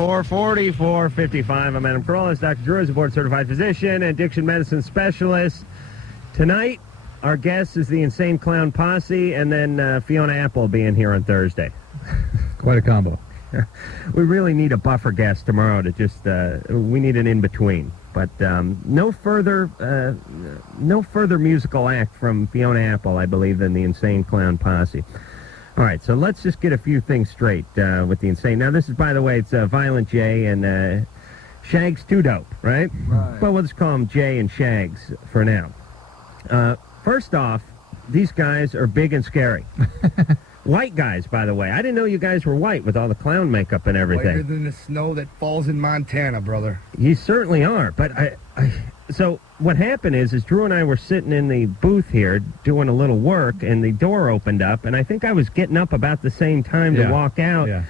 440, 455. I'm Adam Carolla. Dr. Drew is a board-certified physician and addiction medicine specialist. Tonight, our guest is the Insane Clown Posse, and then Fiona Apple will be in here on Thursday. Quite a combo. We really need a buffer guest tomorrow to just, we need an in-between. But no further musical act from Fiona Apple, I believe, than the Insane Clown Posse. All right, so let's just get a few things straight with the Insane. Now, this is, by the way, it's Violent J and Shags Too Dope, right? Right. But we'll just call them Jay and Shags for now. First off, these guys are big and scary. White guys, by the way. I didn't know you guys were white with all the clown makeup and everything. Whiter than the snow that falls in Montana, brother. You certainly are. But so what happened is Drew and I were sitting in the booth here doing a little work, and the door opened up, and I think I was getting up about the same time to walk out. Yeah.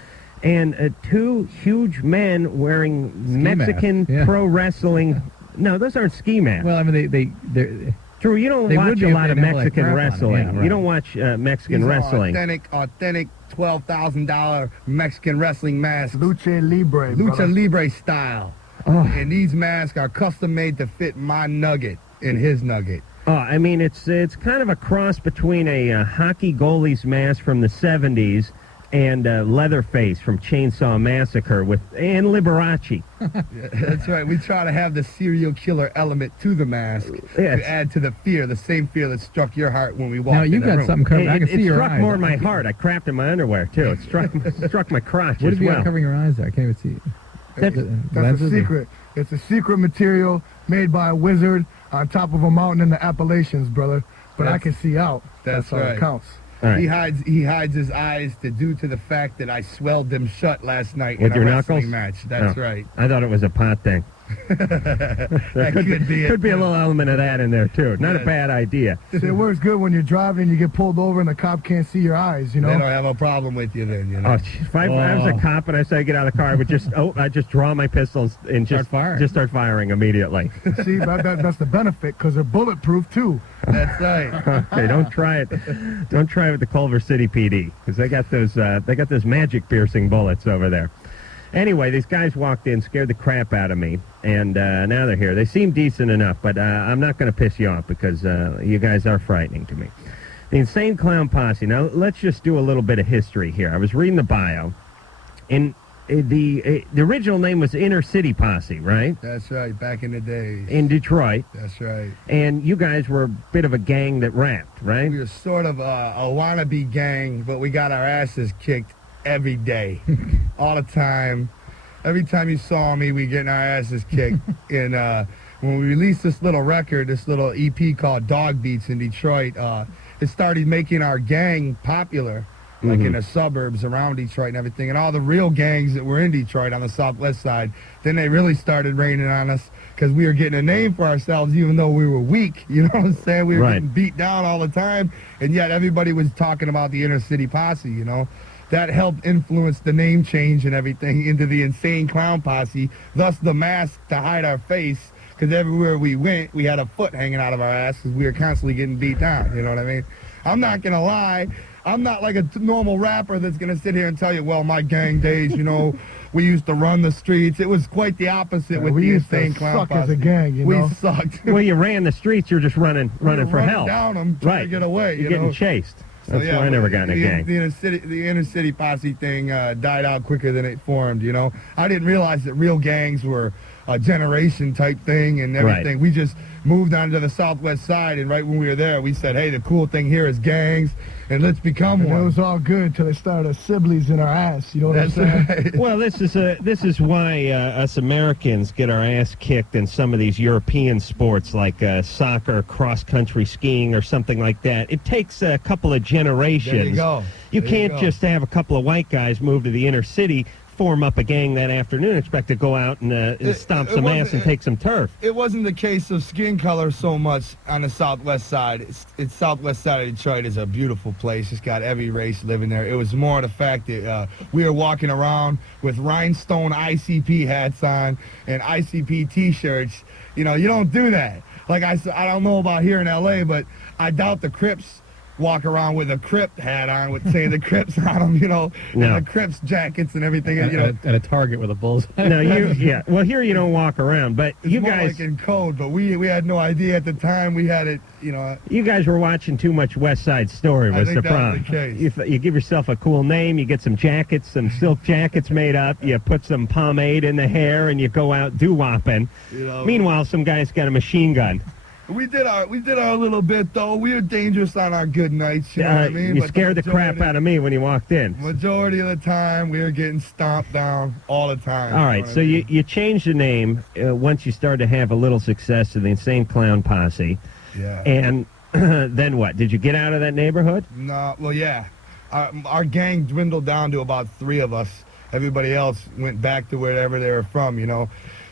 And two huge men wearing Mexican pro wrestling. No, those aren't ski masks. Well, I mean, they're Drew, you don't watch a lot of Mexican wrestling. Yeah, right. You don't watch Mexican wrestling. Authentic $12,000 Mexican wrestling mask. Lucha Libre. Lucha Libre style. Oh. And these masks are custom made to fit my nugget and his nugget. Oh, I mean, it's kind of a cross between a hockey goalie's mask from the 70s and Leatherface from Chainsaw Massacre and Liberace. Yeah, that's right. We try to have the serial killer element to the mask to add to the fear, the same fear that struck your heart when we walked in the room. Now, you got something covered. I can see your eyes. It struck more in my heart. I crapped in my underwear, too. It struck my crotch What as have you well. got covering your eyes there? I can't even see. That's a secret. It's a secret material made by a wizard on top of a mountain in the Appalachians, brother. But I can see out. That's right. all it counts. Right. He hides his eyes due to the fact that I swelled them shut last night with in a your wrestling knuckles? match. That's right. I thought it was a pot thing. That could be a little element of that in there too. Not a bad idea. See, it works good when you're driving and you get pulled over and the cop can't see your eyes, you know? They don't have a problem with you then, you know? Oh, if I was a cop and I said I get out of the car, I just draw my pistols and just start firing immediately. See, that's the benefit because they're bulletproof too. That's right. Okay, don't try it. Don't try it with the Culver City PD because they got those magic piercing bullets over there. Anyway, these guys walked in, scared the crap out of me, and now they're here. They seem decent enough, but I'm not going to piss you off because you guys are frightening to me. The Insane Clown Posse. Now, let's just do a little bit of history here. I was reading the bio, and the original name was Inner City Posse, right? That's right, back in the days. In Detroit. That's right. And you guys were a bit of a gang that rapped, right? We were sort of a wannabe gang, but we got our asses kicked every day, all the time. Every time you saw me, we getting our asses kicked. And when we released this little record, this little EP called Dog Beats in Detroit, it started making our gang popular, like in the suburbs around Detroit and everything. And all the real gangs that were in Detroit on the southwest side, then they really started raining on us because we were getting a name for ourselves even though we were weak. You know what I'm saying? We were getting beat down all the time, and yet everybody was talking about the Inner City Posse, you know? That helped influence the name change and everything into the Insane Clown Posse, thus the mask to hide our face, because everywhere we went, we had a foot hanging out of our ass because we were constantly getting beat down, you know what I mean? I'm not going to lie. I'm not like a normal rapper that's going to sit here and tell you, well, my gang days, you know, we used to run the streets. It was quite the opposite with the Insane Clown Posse. We used to suck as a gang, you know? We sucked. Well, you ran the streets. You're just running for help. Down them, trying to get away. You're getting chased. That's why I never got in a gang. The inner city posse thing died out quicker than it formed, you know. I didn't realize that real gangs were a generation type thing and everything. We just moved on to the southwest side, and right when we were there, we said, hey, the cool thing here is gangs, and let's become one. It was all good until they started Sibley's in our ass, you know what I'm saying? Right. Well, this is why us Americans get our ass kicked in some of these European sports like soccer, cross-country skiing, or something like that. It takes a couple of generations. There you go. You can't just have a couple of white guys move to the inner city, form up a gang that afternoon, expect to go out and stomp some ass and take some turf. It wasn't the case of skin color so much on the southwest side. It's southwest side of Detroit is a beautiful place. It's got every race living there. It was more the fact that we were walking around with rhinestone ICP hats on and ICP T-shirts. You know, you don't do that. Like I don't know about here in L.A., but I doubt the Crips walk around with a Crip hat on with saying the Crips on them, you know, No. and the Crips jackets and everything. And, you know, At a target with a bullseye. No, yeah. Well, here you don't walk around, but it's you more guys, like in code, but we had no idea at the time. We had it, you know. you guys were watching too much West Side Story. I Was think the that was problem? the case. You give yourself a cool name, you get some jackets, some silk jackets made up, you put some pomade in the hair, and you go out doo-wopping. You know, Meanwhile, some guy's got a machine gun. we did our little bit though. We were dangerous on our good nights. You know what I mean? You But scared the crap majority- out of me when you walked in. Majority of the time, we were getting stomped down all the time. All right, so you changed the name once you started to have a little success to the Insane Clown Posse. Yeah. And then what? Did you get out of that neighborhood? No, well, yeah. Our gang dwindled down to about 3 of us. Everybody else went back to wherever they were from, you know.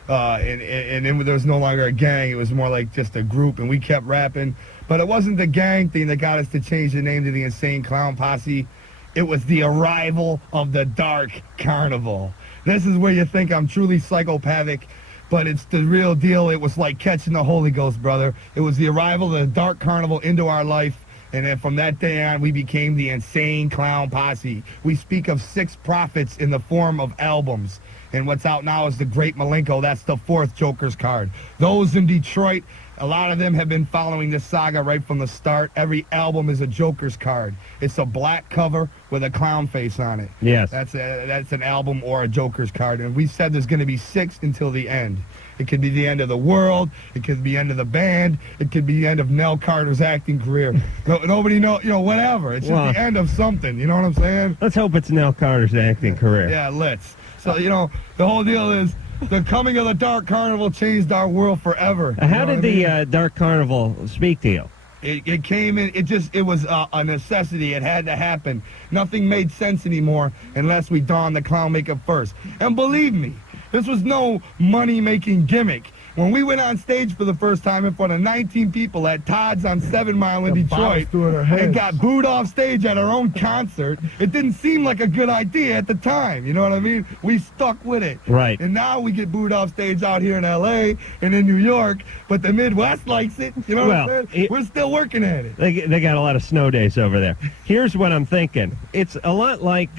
And then there was no longer a gang. It was more like just a group, and we kept rapping. But it wasn't the gang thing that got us to change the name to the Insane Clown Posse. It was the arrival of the Dark Carnival. This is where you think I'm truly psychopathic, but it's the real deal. It was like catching the Holy Ghost, brother. It was the arrival of the Dark Carnival into our life. And then from that day on, we became the Insane Clown Posse. We speak of 6 prophets in the form of albums. And what's out now is the Great Malenko. That's the 4th Joker's card. Those in Detroit, a lot of them have been following this saga right from the start. Every album is a Joker's card. It's a black cover with a clown face on it. Yes. That's an album or a Joker's card. And we said there's going to be 6 until the end. It could be the end of the world. It could be the end of the band. It could be the end of Nell Carter's acting career. Nobody know, you know, whatever. It's just the end of something. You know what I'm saying? Let's hope it's Nell Carter's acting career. Yeah, let's. So, you know, the whole deal is the coming of the Dark Carnival changed our world forever. How did the Dark Carnival speak to you? It came in, it was a necessity. It had to happen. Nothing made sense anymore unless we donned the clown makeup first. And believe me, this was no money-making gimmick. When we went on stage for the first time in front of 19 people at Todd's on 7 Mile in Detroit and got booed off stage at our own concert, it didn't seem like a good idea at the time. You know what I mean? We stuck with it. Right. And now we get booed off stage out here in L.A. and in New York, but the Midwest likes it. You know what I'm saying? We're still working at it. They got a lot of snow days over there. Here's what I'm thinking. It's a lot like...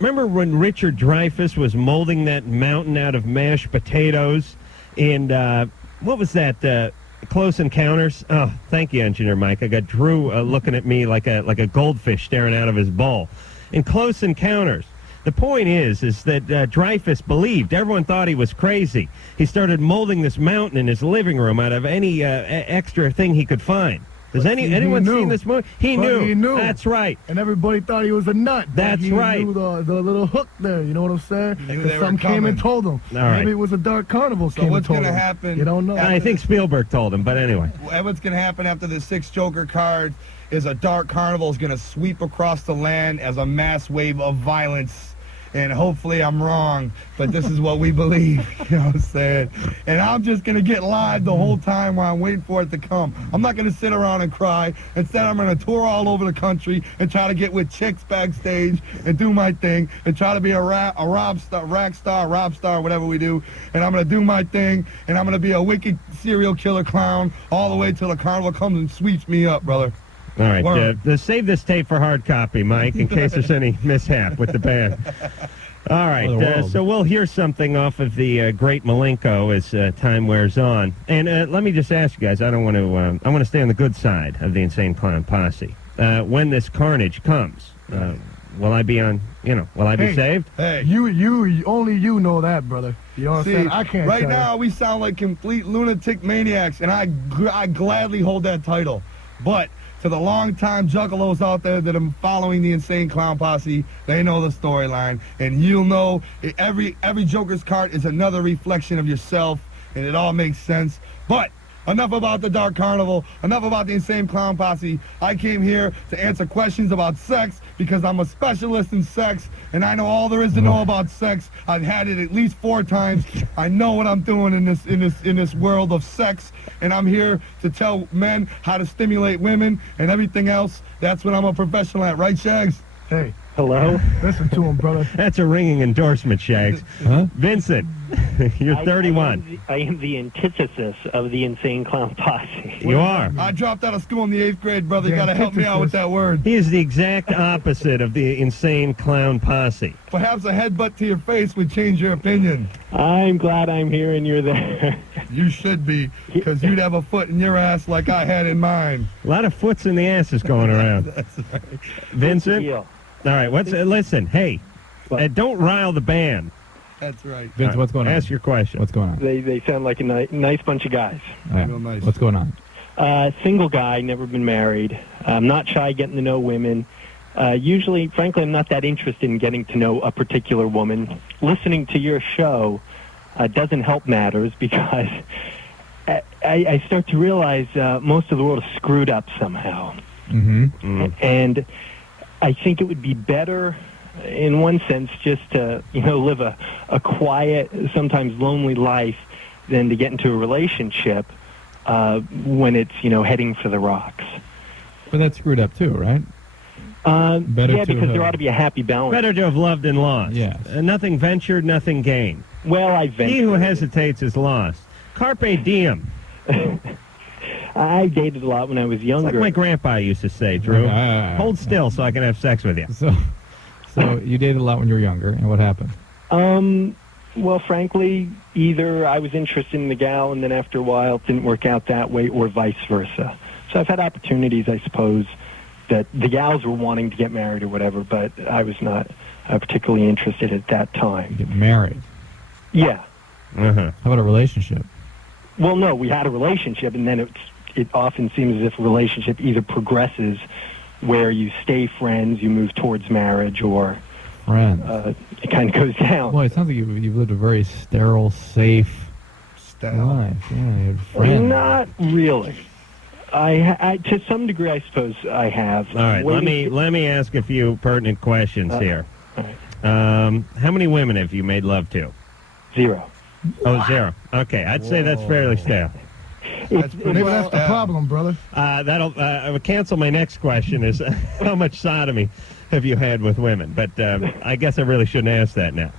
remember when Richard Dreyfuss was molding that mountain out of mashed potatoes in, what was that, Close Encounters? Oh, thank you, Engineer Mike. I got Drew looking at me like a goldfish staring out of his bowl. In Close Encounters, the point is that Dreyfuss believed. Everyone thought he was crazy. He started molding this mountain in his living room out of any extra thing he could find. Has anyone seen this movie? He knew. That's right. And everybody thought he was a nut. That's right. He knew the little hook there. You know what I'm saying? Knew they were Something came and coming. told him. All right. Maybe it was a Dark Carnival. So what's going to happen? You don't know. I think Spielberg told him, but anyway. What's going to happen after the 6 Joker cards is a Dark Carnival is going to sweep across the land as a mass wave of violence. And hopefully I'm wrong, but this is what we believe, you know what I'm saying? And I'm just going to get live the whole time while I'm waiting for it to come. I'm not going to sit around and cry. Instead, I'm going to tour all over the country and try to get with chicks backstage and do my thing and try to be a rack star, whatever we do. And I'm going to do my thing, and I'm going to be a wicked serial killer clown all the way till the carnival comes and sweeps me up, brother. All right, save this tape for hard copy, Mike, in case there's any mishap with the band. All right, so we'll hear something off of the Great Malenko as time wears on. And let me just ask you guys, I want to stay on the good side of the Insane Clown Posse. When this carnage comes, will I be saved? Hey, Only you know that, brother. You know what I'm saying? I can't. Right now, we sound like complete lunatic maniacs, and I gladly hold that title. But to the long-time juggalos out there that are following the Insane Clown Posse, they know the storyline, and you'll know every Joker's card is another reflection of yourself, and it all makes sense. But enough about the Dark Carnival, enough about the Insane Clown Posse. I came here to answer questions about sex because I'm a specialist in sex, and I know all there is to know about sex. I've had it at least 4 times. I know what I'm doing in this world of sex, and I'm here to tell men how to stimulate women and everything else. That's what I'm a professional at, right, Shags? Hey, Hello? Listen to him, brother. That's a ringing endorsement, Shags. Huh? Vincent, you're 31. I am the antithesis of the Insane Clown Posse. You are. I dropped out of school in the 8th grade, brother. You got to help me out with that word. He is the exact opposite of the Insane Clown Posse. Perhaps a headbutt to your face would change your opinion. I'm glad I'm here and you're there. You should be, because you'd have a foot in your ass like I had in mine. A lot of foots in the asses going around. That's right. Vincent? Deal. All right, listen, hey, don't rile the band. That's right. Vince, All right, what's going on? Ask your question. What's going on? They sound like a nice bunch of guys. All right. Real nice. What's going on? Single guy, never been married. I'm not shy getting to know women. Usually, frankly, I'm not that interested in getting to know a particular woman. Listening to your show doesn't help matters because I start to realize most of the world is screwed up somehow. Mm-hmm. And I think it would be better, in one sense, just to live a quiet, sometimes lonely life than to get into a relationship when it's heading for the rocks. But that's screwed up too, right? Yeah, because there ought to be a happy balance. Better to have loved and lost. Yes. Nothing ventured, nothing gained. Well, I ventured. He who hesitates is lost. Carpe diem. I dated a lot when I was It's younger. like my grandpa used to say, Drew. Hold still so I can have sex with you. So you dated a lot when you were younger, and what happened? Well, frankly, either I was interested in the gal, and then after a while it didn't work out that way, or vice versa. So I've had opportunities, I suppose, that the gals were wanting to get married or whatever, but I was not particularly interested at that time. Get married. Yeah. Uh-huh. How about a relationship? Well, no, we had a relationship, and then it often seems as if a relationship either progresses where you stay friends, you move towards marriage, or Friends. it kind of goes down. Boy, it sounds like you've lived a very sterile, safe life. Yeah, you had friends. Not really. I to some degree, I suppose I have. All right, let me ask a few pertinent questions here. All right. How many women have you made love to? 0. Oh, 0. Okay, I'd say that's fairly stale. Maybe that's the problem, brother. That'll cancel my next question is how much sodomy have you had with women? But I guess I really shouldn't ask that now.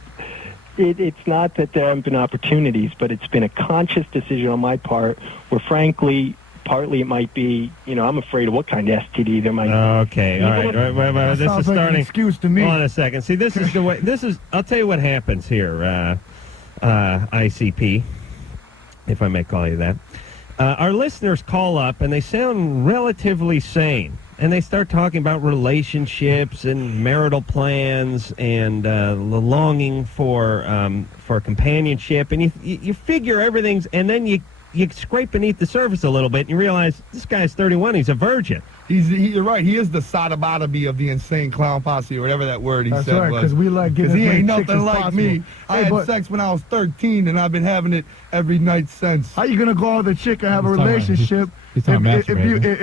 It's not that there haven't been opportunities, but it's been a conscious decision on my part where, frankly, partly it might be, I'm afraid of what kind of STD there might be. Okay, all right. That This sounds is like an starting. excuse to me. Hold on a second. See, this is the way. I'll tell you what happens here, ICP, if I may call you that. Our listeners call up and they sound relatively sane. And they start talking about relationships and marital plans and the longing for companionship. And you figure everything's, and then you scrape beneath the surface a little bit and you realize this guy's 31, he's a virgin. You're right. He is the sodobotomy of the Insane Clown Posse, or whatever that word he That's said right, was. because we like getting Because he as ain't many chicks nothing as like possible. me. I had sex when I was 13, and I've been having it every night since. How you gonna go out with a chick and have a He's talking about- relationship he's talking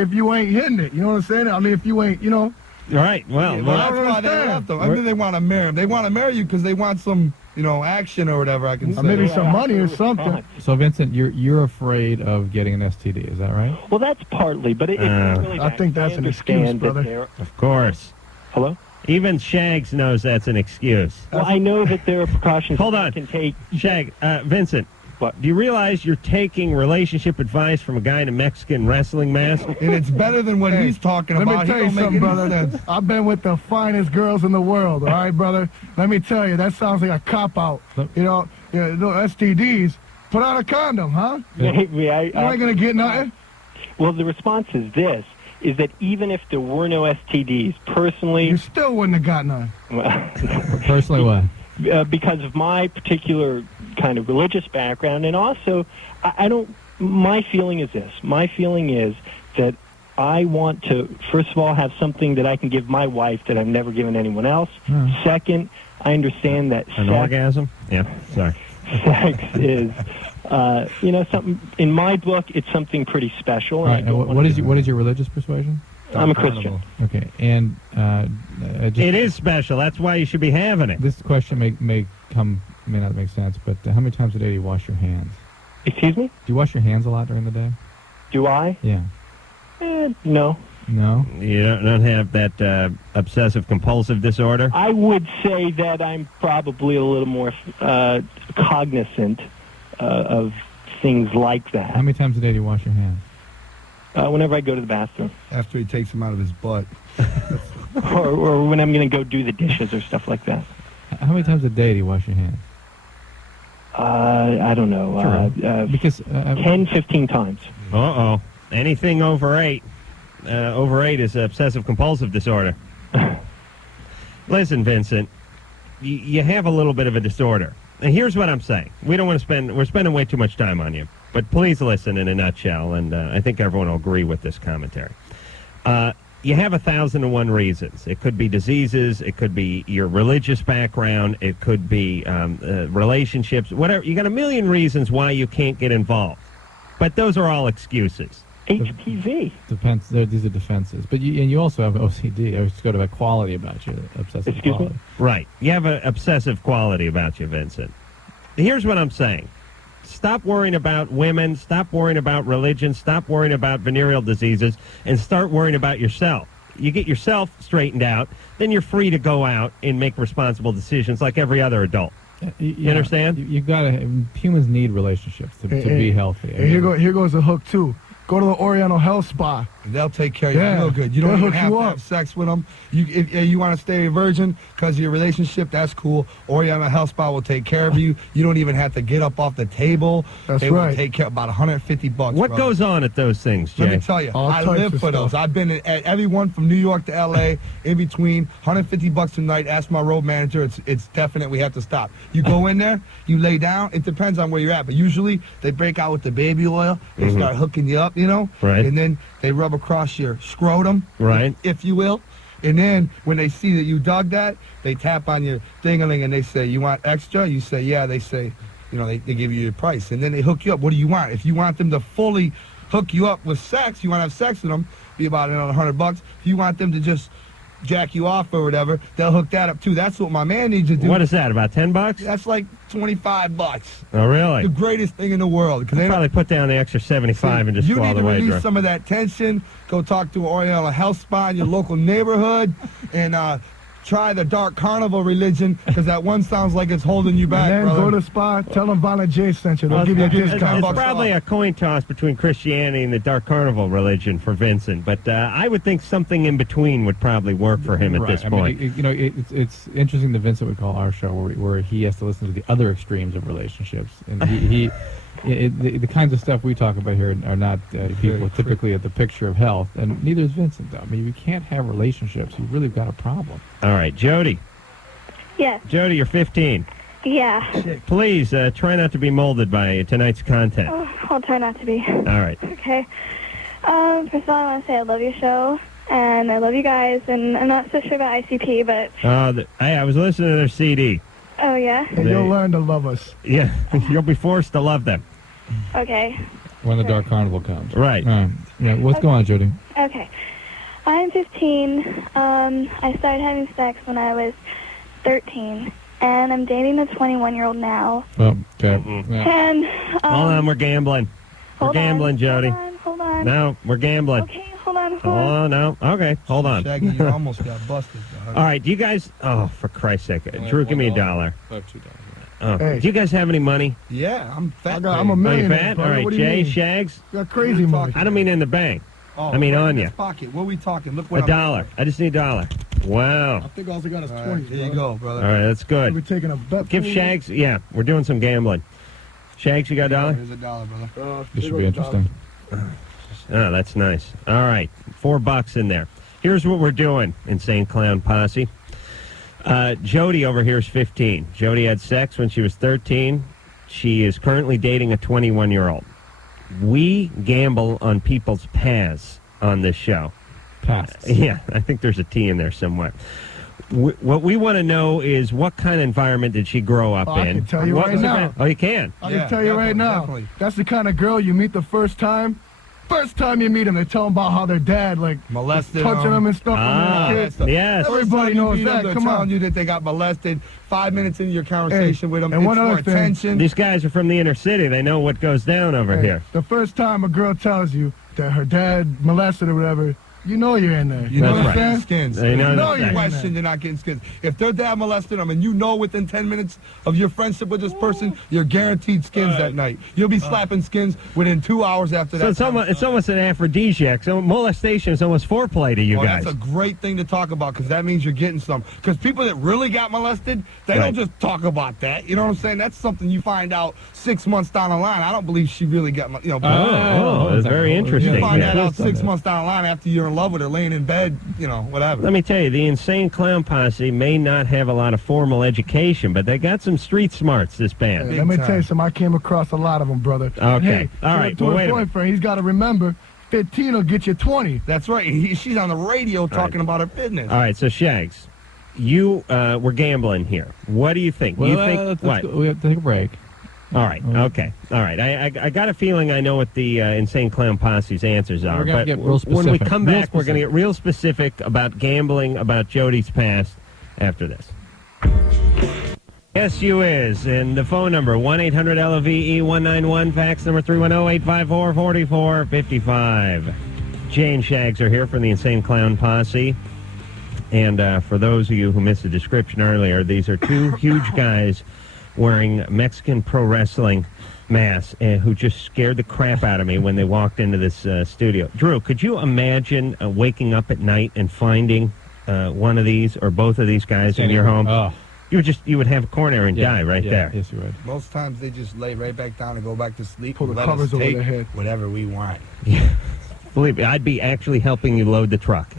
if you ain't hitting it? You know what I'm saying? I mean, if you ain't, All right, well, Well, that's why they left him. I mean, they want to marry him. They want to marry you because they want some, action or whatever I can say. maybe some money or something. So, Vincent, you're afraid of getting an STD, is that right? Well, that's partly, but it's not really I that. think that's an excuse, understand that brother. there- of course. Hello? Even Shags knows that's an excuse. Well, I know that there are precautions Hold that on. you can take. Shag, Vincent, What? do you realize you're taking relationship advice from a guy in a Mexican wrestling mask? And it's better than what he's talking Let me about. tell He you don't make something, any brother. sense. I've been with the finest girls in the world, all right, brother? Let me tell you, that sounds like a cop-out. No STDs. Put out a condom, huh? You ain't going to get nothing? Well, the response is this, is that even if there were no STDs, personally... You still wouldn't have got none. Personally, what? Because of my particular kind of religious background, and also, I don't... My feeling is this. My feeling is that I want to, first of all, have something that I can give my wife that I've never given anyone else. Second, I understand that An orgasm? Yeah, sorry. sex is, something, in my book, it's something pretty special. All right, and what is your religious persuasion? I'm a Christian. Okay, and It is special. That's why you should be having it. this question may not make sense, but how many times a day do you wash your hands? Excuse me? Do you wash your hands a lot during the day? Do I? Yeah. No. No. You don't have that obsessive-compulsive disorder? I would say that I'm probably a little more cognizant of things like that. How many times a day do you wash your hands? Whenever I go to the bathroom. After he takes him out of his butt. or when I'm going to go do the dishes or stuff like that. How many times a day do you wash your hands? I don't know. Because 10, 15 times. Uh-oh. Anything over 8. Over 8 is obsessive-compulsive disorder. Listen, Vincent, you have a little bit of a disorder. And here's what I'm saying. We're spending way too much time on you. But please listen in a nutshell, and I think everyone will agree with this commentary. You have 1,001 reasons. It could be diseases. It could be your religious background. It could be relationships. Whatever. You got a million reasons why you can't get involved. But those are all excuses. HPV. Depends. These are defenses. But you also have OCD. I was going to have a quality about you, obsessive Excuse quality. me? Right. You have an obsessive quality about you, Vincent. Here's what I'm saying. Stop worrying about women. Stop worrying about religion. Stop worrying about venereal diseases, and start worrying about yourself. You get yourself straightened out, then you're free to go out and make responsible decisions like every other adult. You understand? You got to. Humans need relationships to be healthy. And here goes the hook too. Go to the Oriental Health Spa. They'll take care of you real good. You don't even have to have sex with them. If you want to stay a virgin because of your relationship, that's cool. Oriental Health Spa will take care of you. You don't even have to get up off the table. That's they right. will take care of about $150. What goes on at those things, Jay? Let me tell you, I live for those. I've been at everyone from New York to L.A. in between. $150 a night. Ask my road manager. It's definite. We have to stop. You go in there, you lay down. It depends on where you're at, but usually they break out with the baby oil. They start hooking you up, Right. And then they rub across your scrotum, right, if you will. And then when they see that you dug that, they tap on your ding-a-ling and they say, "You want extra?" You say, "Yeah." They say, they give you your price. And then they hook you up. What do you want? If you want them to fully hook you up with sex, you want to have sex with them, be about another $100. If you want them to just jack you off or whatever, they'll hook that up too. That's what my man needs to do. What is that, about $10? That's like $25. Oh, really? The greatest thing in the world. They probably put down the extra 75 and just you go all need the to way release through. some of that tension. Go talk to an Oriental Health Spa in your local neighborhood and try the Dark Carnival religion, because that one sounds like it's holding you back, And then brother. go to the spa, tell them Violent J sent you. They'll give you a discount. It's probably a coin toss between Christianity and the Dark Carnival religion for Vincent, but I would think something in between would probably work for him at this point. It's interesting that Vincent would call our show where he has to listen to the other extremes of relationships, and the kinds of stuff we talk about here are not people typically at the picture of health, and neither is Vincent, though. I mean, you can't have relationships. You've really got a problem. All right, Jody. Yes. Jody, you're 15. Yeah. Please try not to be molded by tonight's content. Oh, I'll try not to be. All right. Okay. First of all, I want to say I love your show, and I love you guys, and I'm not so sure about ICP, but... I was listening to their CD. Oh, yeah? And you'll learn to love us. Yeah, you'll be forced to love them. Okay. When the Dark Carnival comes. Right. Yeah, what's going on, Jody? Okay. I'm 15. I started having sex when I was 13, and I'm dating a 21-year-old now. Oh, okay. And, hold on, we're gambling. We're gambling, Jody. Hold on. No, we're gambling. Okay, hold on. Oh, no. Okay, hold on. Shaggy, you almost got busted. All right, do you guys... Oh, for Christ's sake. Drew, give me $1. I have $2. Oh, Hey. do you guys have any money? Yeah, I'm fat. I'm a Are you millionaire. fat? brother. All right, What do you Jay, mean? Shags? You got crazy money. I don't mean in the bank. I mean on you. Pocket. What are we talking? Look what $1. I just need $1. Wow. I think all they got is 20. All right, here you go, brother. All right, that's good. We're taking a bet. Give Shags... Yeah, we're doing some gambling. Shags, you got $1? Here's $1, brother. This should be interesting. Oh, that's nice. All right, $4 in there. Here's what we're doing, Insane Clown Posse. Jody over here is 15. Jody had sex when she was 13. She is currently dating a 21-year-old. We gamble on people's paths on this show. Pasts. Yeah, I think there's a T in there somewhere. What we want to know is what kind of environment did she grow up in? I can tell you What right was her now. kind- Oh, you can? I can tell you right now. Definitely. That's the kind of girl you meet the first time. First time you meet them, they tell them about how their dad, Molested touching them and stuff. Ah, when they were kids. yes. Everybody knows that. They're Come telling on. you that they got molested. 5 minutes into your conversation with them, and it's one for other thing. attention. These guys are from the inner city. They know what goes down over Hey, here. The first time a girl tells you that her dad molested or whatever, you know you're in there. You know That's what I'm right. saying? Skins. They know You that. know you're Right. question you're not getting skins. If their dad molested them and you know within 10 minutes of your friendship with this person, you're guaranteed skins that night. You'll be slapping skins within 2 hours after So that. it's almost an aphrodisiac. So molestation is almost foreplay to you guys. That's a great thing to talk about because that means you're getting some. Because people that really got molested, they Right. don't just talk about that. You know what I'm saying? That's something you find out 6 months down the line. I don't believe she really got, That's very interesting. you find Yeah. that out 6 months down the line after you're in love with her, laying in bed, whatever. Let me tell you, the Insane Clown Posse may not have a lot of formal education, but they got some street smarts, this band. Let me tell you something. I came across a lot of them, brother. Okay. And hey, All right. To Well, his wait a minute. boyfriend, he's got to remember, 15 will get you 20. That's right. She's on the radio talking about her business. All right, so Shags, you were gambling here. What do you think? Well, you think let's what? go, we have to take a break. All right, okay, all right. I got a feeling I know what the Insane Clown Posse's answers are. We're gonna but get real when we specific. come Real back, we're going to get real specific about gambling, about Jody's past after this. Yes, you is. And the phone number, 1-800-LOVE-191, fax number 310-854-4455. Jay and Shags are here from the Insane Clown Posse. And for those of you who missed the description earlier, these are two huge guys wearing Mexican pro wrestling masks who just scared the crap out of me when they walked into this studio. Drew, could you imagine waking up at night and finding one of these or both of these guys in your home? Oh. You would have a coronary and die right there. Yes, you would. Most times they just lay right back down and go back to sleep. Pull the and let covers us over take their head. whatever we want. Believe me, I'd be actually helping you load the truck.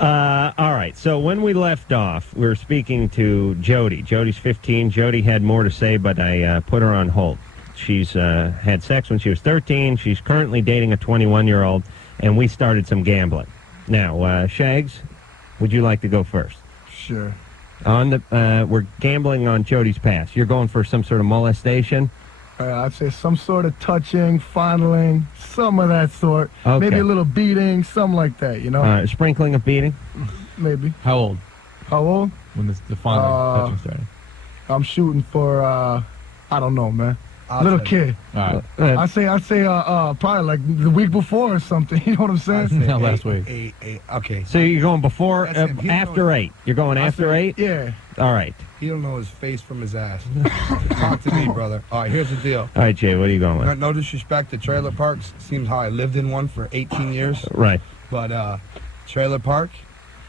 All right, so when we left off, we were speaking to Jody. Jody's 15. Jody had more to say, but I put her on hold. She's had sex when she was 13. She's currently dating a 21-year-old, and we started some gambling. Now, Shags, would you like to go first? Sure. We're gambling on Jody's past. You're going for some sort of molestation? I'd say some sort of touching, fondling, some of that sort. Okay. Maybe a little beating, something like that, Sprinkling of beating? Maybe. How old? How old? When the fondling touching started? I'm shooting for, I don't know, man. Little kid. All right. I say, probably like the week before or something. You know what I'm saying? No, last week. Okay. So you're going before, That's him. He after knows. 8. You're going after 8? Yeah. All right. He don't know his face from his ass. Talk to me, brother. All right, here's the deal. All right, Jay, what are you going with? No disrespect to trailer parks. Seems how I lived in one for 18 years. Right. But trailer park,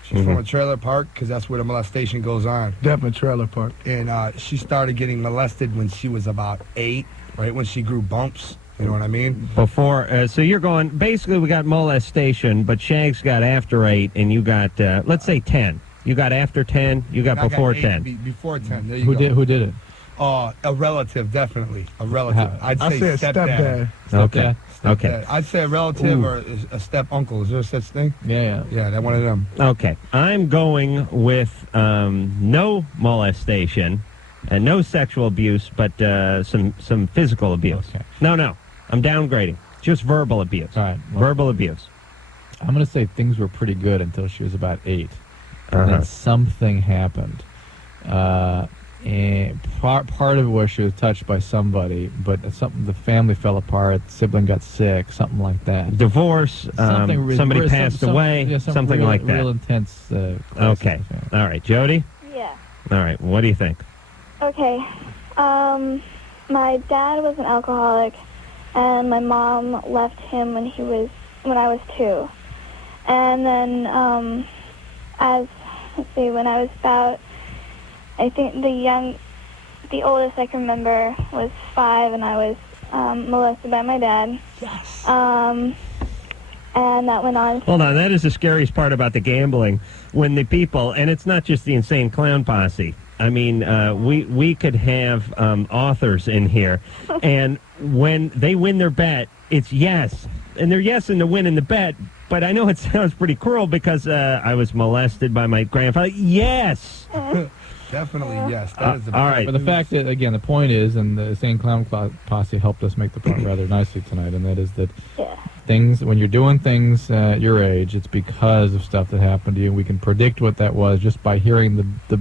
she's from a trailer park because that's where the molestation goes on. Definitely trailer park. And she started getting molested when she was about 8, right when she grew bumps. You know what I mean? Before, so you're going, basically we got molestation, but Shags got after 8, and you got, let's say 10. You got after 10, you got I before got 10. Before 10. There you Who go. did it? A relative, definitely. A relative. I'd I say say a stepdad. stepdad. Okay. Okay. Stepdad. I'd say a relative or a step uncle. Is there such thing? Yeah. Yeah, that one of them. Okay. I'm going with no molestation and no sexual abuse, but some physical abuse. Okay. No. I'm downgrading. Just verbal abuse. All right. Well, Verbal abuse. I'm going to say things were pretty good until she was about 8. And Uh-huh. then something happened. And part of it was she was touched by somebody, but the family fell apart, the sibling got sick, something like that. Divorce, somebody passed away, yeah, something real, like that. Real intense crisis. Okay. Yeah. All right. Jody? Yeah. All right. What do you think? Okay. My dad was an alcoholic, and my mom left him when I was 2. And then, when I was about, I think the oldest I can remember was 5, and I was molested by my dad. Yes. And that went on. Hold on. That is the scariest part about the gambling. When the people, and it's not just the Insane Clown Posse. I mean, we could have authors in here, and when they win their bet, it's yes. And they're yes in the win in the bet, but I know it sounds pretty cruel because I was molested by my grandfather. Yes! Definitely, yes. That is the all right. But the fact that, again, the point is, and the Insane Clown Posse helped us make the point rather nicely tonight, and that is that when you're doing things at your age, it's because of stuff that happened to you. We can predict what that was just by hearing the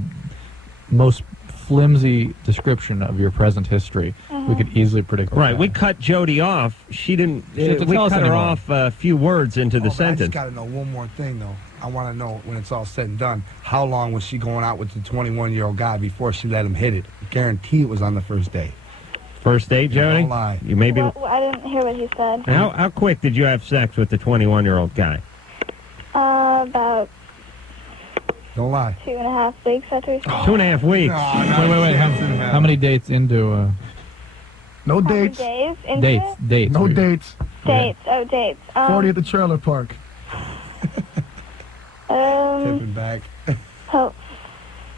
most flimsy description of your present history, we could easily predict. Right, we cut Jody off. She didn't. She didn't we tell us cut her anymore. off a few words into the I just sentence. got to know one more thing, though. I want to know, when it's all said and done, how long was she going out with the 21-year-old guy before she let him hit it? Guarantee it was on the first day. First date, Jody? Don't lie. You maybe. Well, I didn't hear what he said. How quick did you have sex with the 21-year-old guy? About Don't lie. 2.5 weeks after we started. 2.5 weeks. Wait. How many dates into? No How many dates. days into Dates. it? Dates. No dates. Dates. Oh, dates. 40 at the trailer park. Tipping back. 4?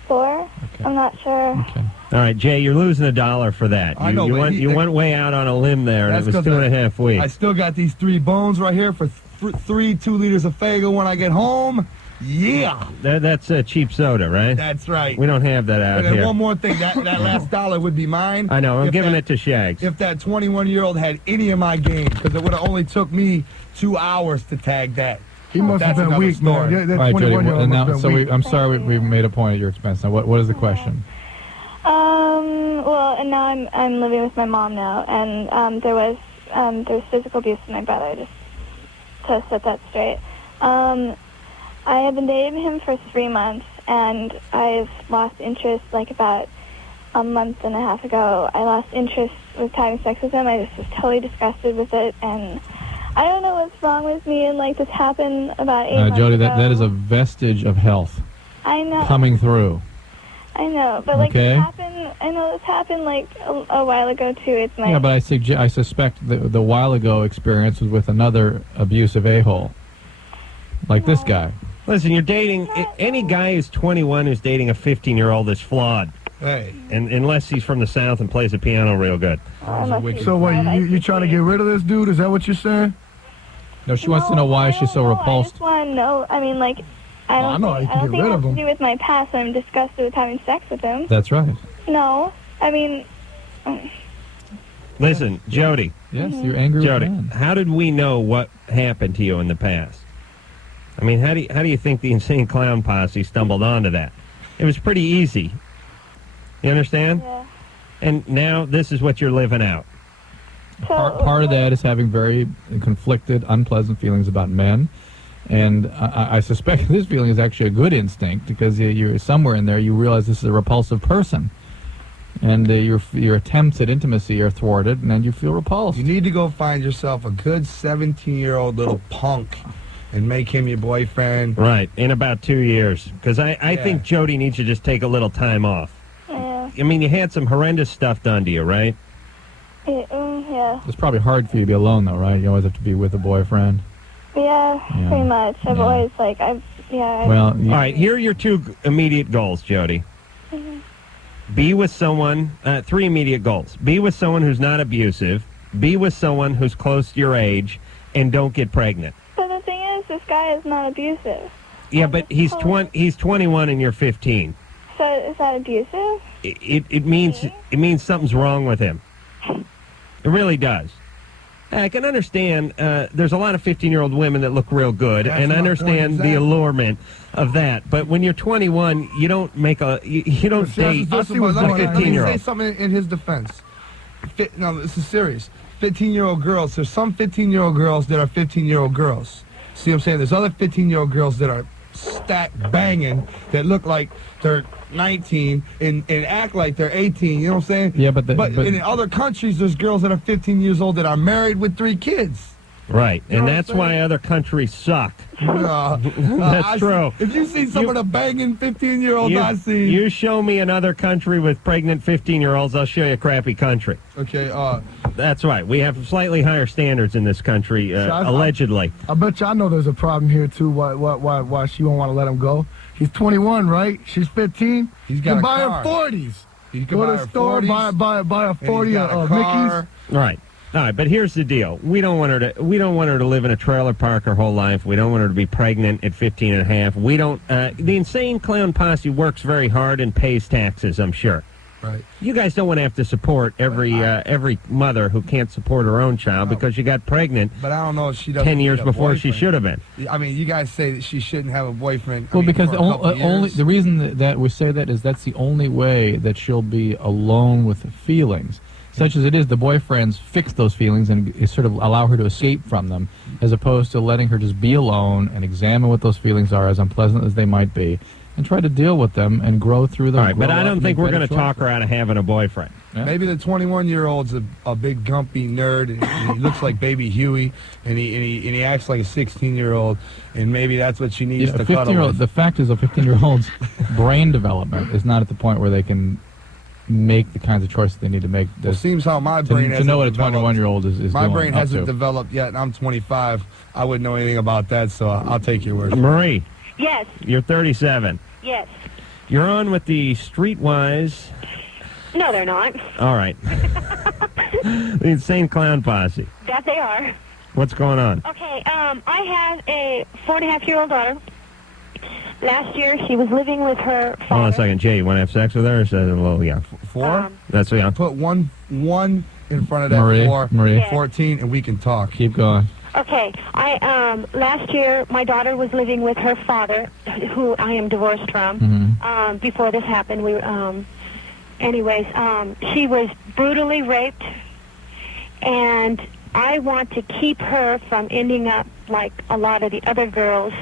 Okay. I'm not sure. Okay. All right, Jay, you're losing $1 for that. I know, you but went, he- you went way out on a limb there, and it That's was 'cause 2.5 weeks. I still got these 3 bones right here for 2 liters of Faygo when I get home. Yeah. That's cheap soda, right? That's right. We don't have that out And then here. one more thing, that last $1 would be mine. I know, I'm if giving that- it to Shags. If that 21-year-old had any of my games, because it would have only took me 2 hours to tag that. He must have That's been another weak, man. story. Yeah, that All right, Jody. 21-year-old must have been weak. I'm sorry we made a point at your expense. Now, what is the question? Well, and now I'm living with my mom now, and there's physical abuse with my brother, just to set that straight. I have been dating him for 3 months, and I've lost interest like about a month and a half ago. I lost interest with having sex with him. I just was totally disgusted with it, and I don't know what's wrong with me, and like this happened about 8 months Jody, ago. that is a vestige of health I know. coming through. I know, but like Okay. this happened. I know this happened like a while ago too. It's my Yeah, but I suspect the while ago experience was with another abusive a-hole, like this guy. Listen, you're dating any guy who's 21 who's dating a 15-year-old is flawed, Hey. and unless he's from the South and plays the piano real good. So what, you trying to get rid of this dude? Is that what you're saying? No, she wants to know why she's so I repulsed. just want to know. I mean, like, I I don't. know how you think, can I don't get think rid it of has him. to do with my past. I'm disgusted with having sex with him. That's right. No, I mean, Listen, Jody, Yes, you're angry Jody, with men. how did we know what happened to you in the past? I mean, how do you think the Insane Clown Posse stumbled onto that? It was pretty easy. You understand? yeah. And now this is what you're living out. So, Part of that is having very conflicted, unpleasant feelings about men. And I suspect this feeling is actually a good instinct because you're somewhere in there you realize this is a repulsive person. And your attempts at intimacy are thwarted, and then you feel repulsed. You need to go find yourself a good 17-year-old little punk and make him your boyfriend. Right, in about 2 years. Because I Yeah. think Jody needs to just take a little time off. Yeah. I mean, you had some horrendous stuff done to you, right? Yeah. It's probably hard for you to be alone, though, right? You always have to be with a boyfriend. Yeah. Yeah. Pretty much. I've Yeah. always like Well, All right, here are your 2 immediate goals, Jody. Be with someone, 3 immediate goals. Be with someone who's not abusive, be with someone who's close to your age, and don't get pregnant. But the thing is, this guy is not abusive. Yeah, but he's 21 and you're 15. So is that abusive? It means something's wrong with him. It really does. I can understand there's a lot of 15-year-old women that look real good, That's and I my point understand the exactly. allurement of that. But when you're 21, you don't make you don't date I see what's going going on. on. Let me say 15-year-olds. something in his defense. No, this is serious. 15-year-old girls. There's some 15-year-old girls that are 15-year-old girls. See what I'm saying? There's other 15-year-old girls that are stacked banging that look like they're 19 and act like they're 18. You know what I'm saying? Yeah, but in other countries, there's girls that are 15 years old that are married with 3 kids. Right, You know and what I'm that's why saying? other countries suck. That's true. If you see some of the banging 15-year-olds I see. You show me another country with pregnant 15-year-olds, I'll show you a crappy country. Okay, That's right. We have slightly higher standards in this country, allegedly. I bet you I know there's a problem here too. Why she won't want to let him go? He's 21, right? She's 15. He's got you a buy car. her 40s. you can Go buy to her the store, 40s, buy a and he's 40 got a of car. Mickey's. Right. All right, but here's the deal. We don't want her to live in a trailer park her whole life. We don't want her to be pregnant at 15 and a half. We don't the Insane Clown Posse works very hard and pays taxes, I'm sure. Right. You guys don't want to have to support every mother who can't support her own child because she got pregnant. But I don't know if she doesn't 10 years need a before she boyfriend. should have been. I mean, you guys say that she shouldn't have a boyfriend. Well, because for a couple only years. the reason that we say that is that's the only way that she'll be alone with feelings. Such as it is, the boyfriends fix those feelings and sort of allow her to escape from them, as opposed to letting her just be alone and examine what those feelings are, as unpleasant as they might be, and try to deal with them and grow through them. All right, but I don't think we're going to talk her out of having a boyfriend. Yeah. Maybe the 21-year-old's a big gumpy nerd, and he looks like Baby Huey, and he acts like a 16-year-old, and maybe that's what she needs to cuddle with. The fact is, a 15-year-old's brain development is not at the point where they can make the kinds of choices they need to make. Well, seems how my brain to know what a 21-year-old is my doing brain hasn't up to. developed yet, and I'm 25. I wouldn't know anything about that, so I'll take your word. Marie, Yes, you're 37. yes. You're on with the Streetwise. No, they're not. All right. The Insane Clown Posse. That they are. What's going on? Okay, I have a 4.5-year-old daughter. Last year, she was living with her father. Hold on a second. Jay, you want to have sex with her? Or is that a little, yeah. 4? That's yeah. Put one in front of that Marie, 4. Marie. Yeah. 14, and we can talk. Keep going. Okay, last year, my daughter was living with her father, who I am divorced from. Before this happened, she was brutally raped, and I want to keep her from ending up like a lot of the other girls.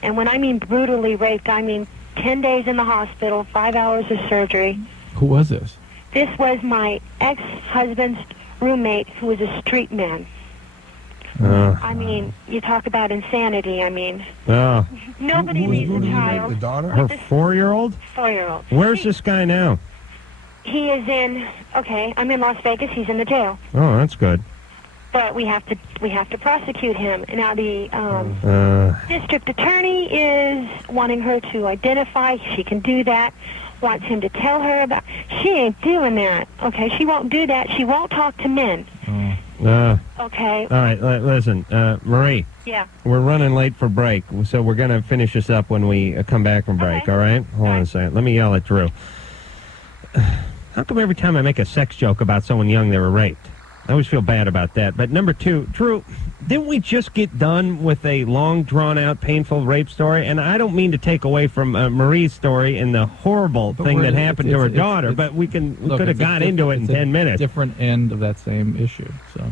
And when I mean brutally raped, I mean 10 days in the hospital, 5 hours of surgery. Who was this? This was my ex-husband's roommate, who was a street man. I mean, you talk about insanity. I mean, nobody leaves a The child. daughter? Her 4-year-old? 4-year-old. Where's this guy now? He is I'm in Las Vegas. He's in the jail. Oh, that's good. But we have to prosecute him. Now the district attorney is wanting her to identify. She can do that. Wants him to tell her about. She ain't doing that. Okay, she won't do that. She won't talk to men. Okay. All right, listen, Marie. Yeah. We're running late for break, so we're going to finish this up when we come back from break, Okay. all right? Hold on a second. Let me yell at Drew. How come every time I make a sex joke about someone young, they were raped? I always feel bad about that. But number 2, Drew, didn't we just get done with a long, drawn-out, painful rape story? And I don't mean to take away from Marie's story and the horrible thing that happened to her daughter, but we could have got into it in 10 minutes. Different end of that same issue. So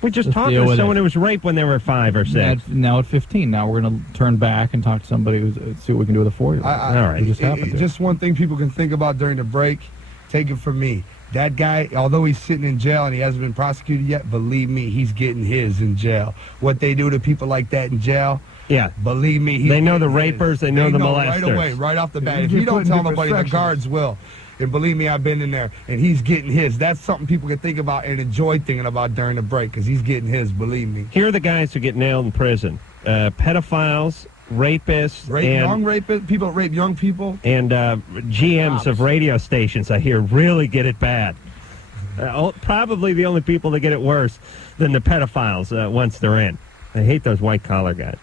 We just Let's talked deal to with someone it. who was raped when they were 5 or 6. Now at 15. Now we're going to turn back and talk to somebody who's see what we can do with a 4-year-old. All right. It just happened. Just one thing people can think about during the break, take it from me. That guy, although he's sitting in jail and he hasn't been prosecuted yet, believe me, he's getting his in jail. What they do to people like that in jail, Yeah. believe me, he's They know the getting his. rapers, they know the molesters. right away, right off the bat. You If get you don't put in tell different nobody, the sections. guards will. And believe me, I've been in there, and he's getting his. That's something people can think about and enjoy thinking about during the break, because he's getting his, believe me. Here are the guys who get nailed in prison. Pedophiles, rapists, Young rapists, people that rape young people. and GMs of radio stations, I hear, really get it bad. Probably the only people that get it worse than the pedophiles once they're in. I hate those white-collar guys.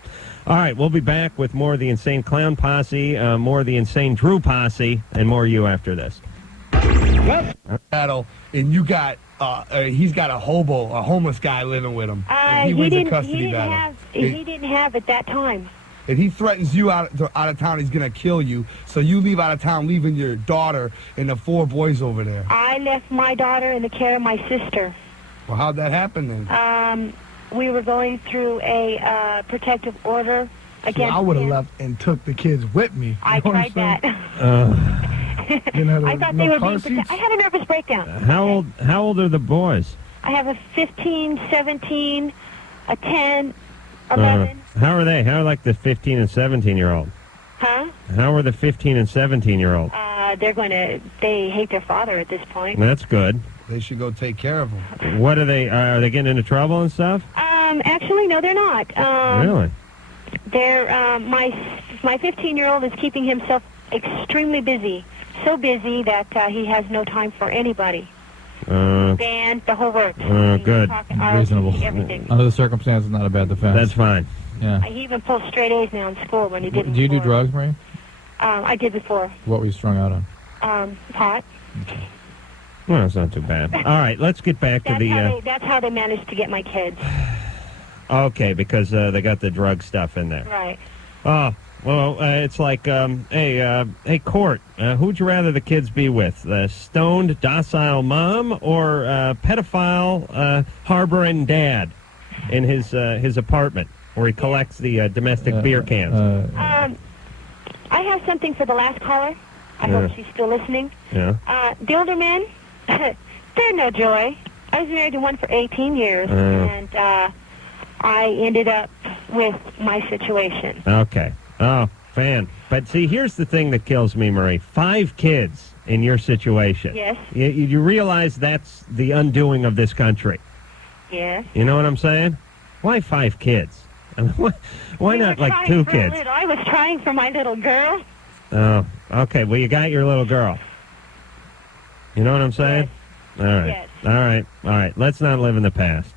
All right, we'll be back with more of the Insane Clown Posse, more of the Insane Drew Posse, and more of you after this. Battle, and you got, he's got a homeless guy living with him. And he wins a custody battle. He didn't have at that time. And he threatens you out of town, he's going to kill you. So you leave out of town, leaving your daughter and the 4 boys over there. I left my daughter in the care of my sister. Well, how'd that happen then? We were going through a protective order against I would have him. left and took the kids with me. I You know what tried I'm that. saying? Didn't have I thought no they were car being seats? I had a nervous breakdown. How old are the boys? I have a 15, 17, a 10, 11. How are they? How are like the 15 and 17-year-old? Huh? How are the 15 and 17-year-old? They hate their father at this point. That's good. They should go take care of him. What are they getting into trouble and stuff? Actually, no, they're not. Really? They're, my 15-year-old is keeping himself extremely busy. So busy that he has no time for anybody. Band, the whole works. Good. Reasonable. Everything. Under the circumstances, not a bad defense. That's fine. Yeah. He even pulled straight A's now in school when he didn't Do you do before. drugs, Marie? I did before. What were you strung out on? pot. Well, it's not too bad. All right, let's get back to the... That's how they managed to get my kids. Okay, because they got the drug stuff in there. Right. Oh, well, it's like, hey, Court, who'd you rather the kids be with? The stoned, docile mom or pedophile harboring dad in his apartment where he collects the domestic beer cans? I have something for the last caller. I hope she's still listening. Yeah. The older men, they're no joy. I was married to one for 18 years, and I ended up with my situation. Okay. Oh, fan. But see, here's the thing that kills me, Marie. 5 kids in your situation. Yes. You realize that's the undoing of this country. Yes. You know what I'm saying? Why 5 kids? I mean, why not like 2 kids? I was trying for my little girl. Oh, okay. Well, you got your little girl. You know what I'm saying? Yes. All right. Yes. All right. Let's not live in the past.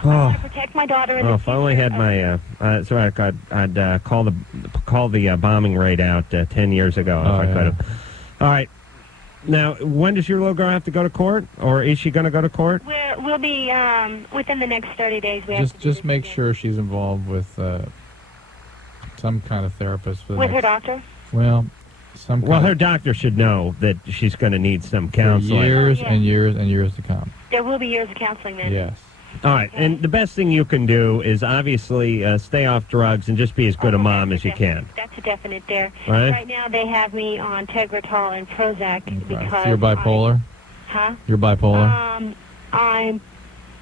I want to protect my daughter in the if I only had my, sorry, I'd call the bombing raid out 10 years ago if I could have. All right. Now, when does your little girl have to go to court, or is she going to go to court? We'll be within the next 30 days. Just make sure she's involved with some kind of therapist. With her doctor? Well, her doctor should know that she's going to need some counseling. Years and years and years to come. There will be years of counseling then. Yes. All right, and the best thing you can do is obviously stay off drugs and just be as good a mom as you can. That's a definite there. Right now they have me on Tegretol and Prozac because... So you're bipolar? Huh? You're bipolar? I'm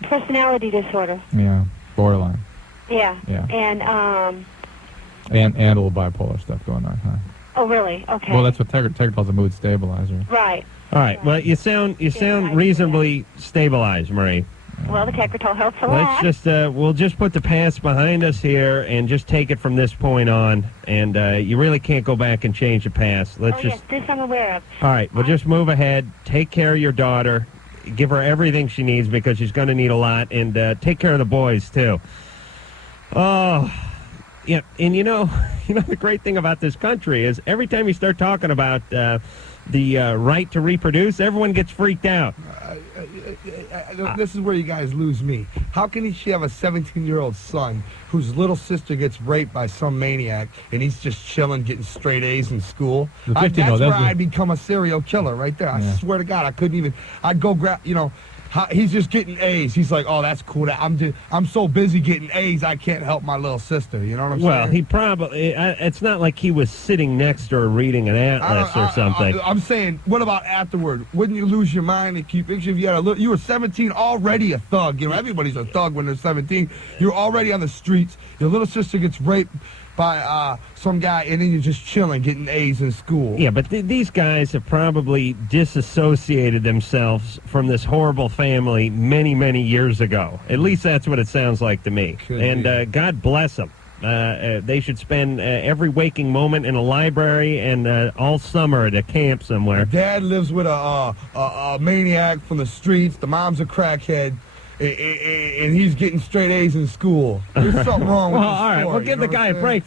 personality disorder. Yeah, borderline. Yeah. And a little bipolar stuff going on, huh? Oh, really? Okay. Well, that's what Tegretol's a mood stabilizer. Right. All right. Well, you sound reasonably stabilized, Marie. Well, the Tegretol helps a lot. Let's just we'll just put the past behind us here and just take it from this point on. And you really can't go back and change the past. Yes, this I'm aware of. All right. We'll just move ahead. Take care of your daughter. Give her everything she needs because she's going to need a lot. And take care of the boys too. Oh. Yeah, and you know the great thing about this country is every time you start talking about the right to reproduce, everyone gets freaked out. This is where you guys lose me. How can she have a 17-year-old son whose little sister gets raped by some maniac and he's just chilling, getting straight A's in school? That's where I'd become a serial killer right there. I swear to God, I couldn't even. I'd go grab, he's just getting A's. He's like, oh, that's cool. I'm so busy getting A's, I can't help my little sister. You know what I'm saying? Well, he probably. It's not like he was sitting next to her reading an atlas or something. I'm saying, what about afterward? Wouldn't you lose your mind if you had you were 17, already a thug. Everybody's a thug when they're 17. You're already on the streets. Your little sister gets raped by some guy, and then you're just chilling, getting A's in school. Yeah, but these guys have probably disassociated themselves from this horrible family many, many years ago. At least that's what it sounds like to me. And God bless them. They should spend every waking moment in a library and all summer at a camp somewhere. Dad lives with a maniac from the streets. The mom's a crackhead. And he's getting straight A's in school. There's something wrong with this all right, story, well, give the guy a break.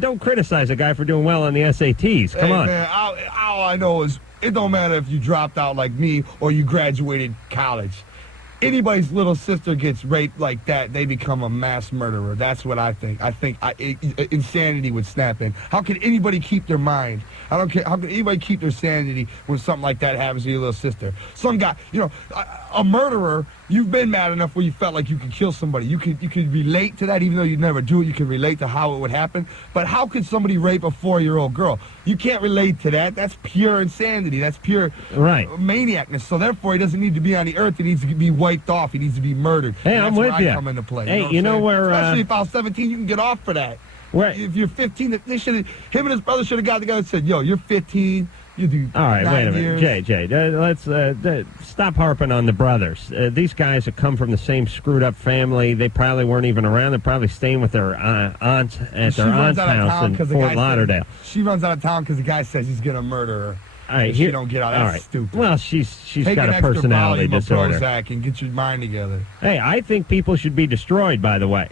Don't criticize a guy for doing well on the SATs. Come on. Man, all I know is it don't matter if you dropped out like me or you graduated college. Anybody's little sister gets raped like that, they become a mass murderer. That's what I think. I think insanity would snap in. How can anybody keep their mind? I don't care. How can anybody keep their sanity when something like that happens to your little sister? Some guy, a murderer. You've been mad enough where you felt like you could kill somebody. You could relate to that, even though you'd never do it. You can relate to how it would happen. But how could somebody rape a 4-year-old girl? You can't relate to that. That's pure insanity. That's pure maniacness. So therefore, he doesn't need to be on the earth. He needs to be wiped off. He needs to be murdered. Hey, I'm with you. Come into play. Hey, you know where? Especially if I was 17, you can get off for that. If you're 15, him and his brother should have got together and said, "Yo, you're 15." You do. All right, wait a minute, years. Jay. Let's stop harping on the brothers. These guys have come from the same screwed up family. They probably weren't even around. They're probably staying with their aunt at their aunt's house in Fort Lauderdale. She runs out of town because the guy says he's gonna murder her. All right, she don't get out. That's stupid. Well, she's Take got a personality disorder. Prozac and get your mind together. Hey, I think people should be destroyed. By the way.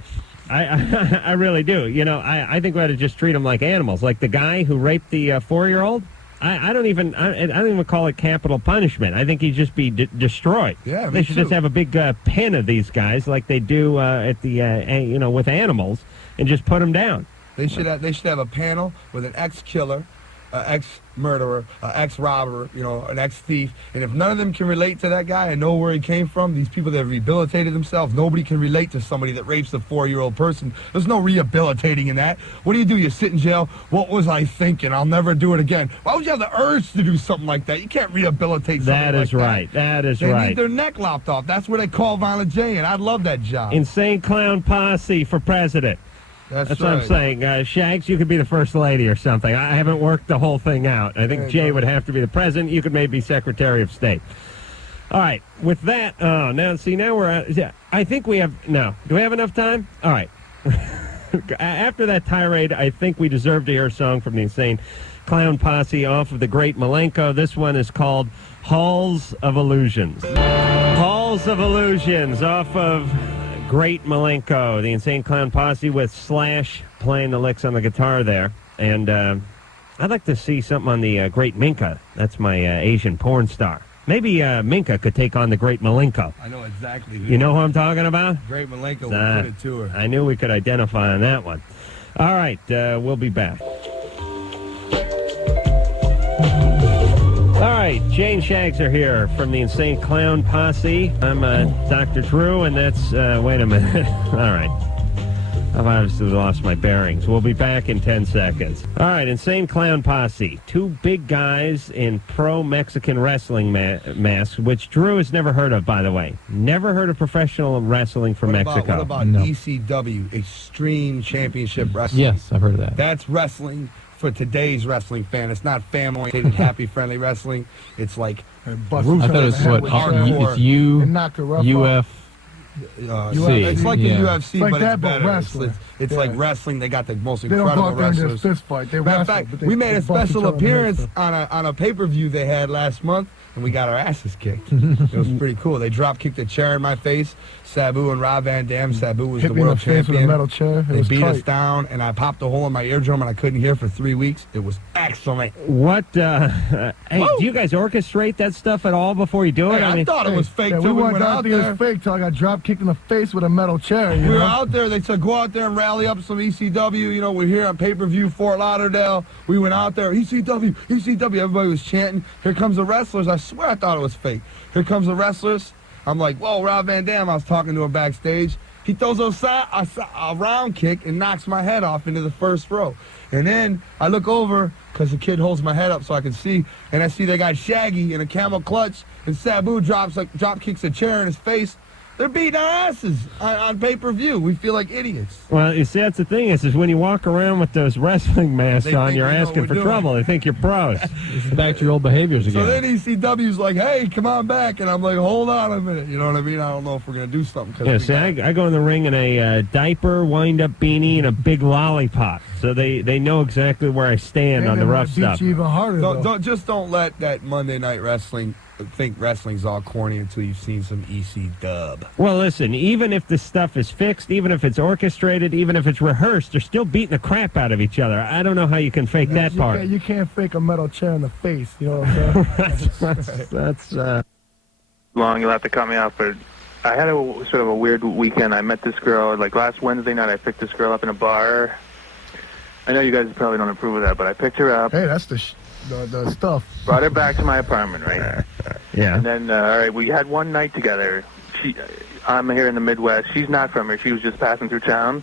I really do. I think we ought to just treat them like animals. Like the guy who raped the 4-year-old. I don't even call it capital punishment. I think he'd just be destroyed. Yeah, they should just have a big pen of these guys like they do at the with animals, and just put them down. They should have a panel with an ex-killer, ex-murderer, ex-robber, an ex-thief. And if none of them can relate to that guy and know where he came from, these people that have rehabilitated themselves, nobody can relate to somebody that rapes a 4-year-old person. There's no rehabilitating in that. What do? You sit in jail. What was I thinking? I'll never do it again. Why would you have the urge to do something like that? You can't rehabilitate somebody like that. That is right. That is right. They need their neck lopped off. That's what they call Violent J, and I'd love that job. Insane Clown Posse for president. That's right. what I'm saying. Shags, you could be the first lady or something. I haven't worked the whole thing out. I think Jay would have to be the president. You could maybe be Secretary of State. All right. With that, now we're at, I think we have, no. Do we have enough time? All right. After that tirade, I think we deserve to hear a song from the Insane Clown Posse off of the Great Malenko. This one is called Halls of Illusions. Halls of Illusions off of Great Malenko, the Insane Clown Posse with Slash playing the licks on the guitar there. And I'd like to see something on the Great Minka. That's my Asian porn star. Maybe Minka could take on the Great Malenko. I know exactly who. You know who I'm talking about? Great Malenko will put it to her. I knew we could identify on that one. All right, we'll be back. All right, Jay and Shags are here from the Insane Clown Posse. I'm Dr. Drew, and that's, wait a minute. All right. I've obviously lost my bearings. We'll be back in 10 seconds. All right, Insane Clown Posse. Two big guys in pro-Mexican wrestling masks, which Drew has never heard of, by the way. Never heard of professional wrestling from Mexico. What about ECW, Extreme Championship Wrestling? Yes, I've heard of that. That's wrestling for today's wrestling fan. It's not family-oriented, happy-friendly wrestling. It's like I thought it was what? hardcore. It's UF. It's like the UFC, like but that, it's but better. wrestling. It's like wrestling. They got the most They don't incredible go out there and wrestlers. just fist fight. They Matter of wrestle, fact, but they- we made they a bump each special other in the head, appearance so. on a pay-per-view they had last month, and we got our asses kicked. It was pretty cool. They drop-kicked a chair in my face. Sabu and Rob Van Dam. Sabu was Hit the me in the world face with a champion. metal chair. It They was beat tight. us down, and I popped a hole in my eardrum, and I couldn't hear for 3 weeks. It was excellent. What, hey, do you guys orchestrate that stuff at all before you do it? Hey, I thought it was fake Yeah, till we weren't went gonna out think it there. was fake till I got drop kicked in the face with a metal chair. You We were know? out there. They said, go out there and rally up some ECW. You know, we're here on pay-per-view, Fort Lauderdale. We went out there, ECW, ECW. Everybody was chanting. Here comes the wrestlers. I swear I thought it was fake. Here comes the wrestlers. I'm like, whoa, Rob Van Dam. I was talking to him backstage. He throws a round kick and knocks my head off into the first row. And then I look over, because the kid holds my head up so I can see, and I see they got Shaggy in a camel clutch, and Sabu drop kicks a chair in his face. They're beating our asses on pay-per-view. We feel like idiots. Well, you see, that's the thing is when you walk around with those wrestling masks They on, think you're we know asking what for we're trouble. They think you're pros. This is back to your old behaviors again. So then ECW's like, hey, come on back. And I'm like, hold on a minute. You know what I mean? I don't know if we're going to do something. Yeah, see, I go in the ring in a diaper, wind-up beanie, and a big lollipop. So they know exactly where I stand And on they the might rough beat stuff. you even harder, though. Don't let that Monday Night Wrestling think wrestling's all corny until you've seen some EC dub. Well, listen, even if the stuff is fixed, even if it's orchestrated, even if it's rehearsed, they're still beating the crap out of each other. I don't know how you can fake that part. You can't fake a metal chair in the face. You know what I'm saying? that's long, you'll have to cut me off, but I had a sort of a weird weekend. I met this girl, like last Wednesday night, I picked this girl up in a bar. I know you guys probably don't approve of that, but I picked her up. Hey, that's the stuff. Brought her back to my apartment, right? Yeah. And then, all right, we had one night together. I'm here in the Midwest. She's not from here. She was just passing through town.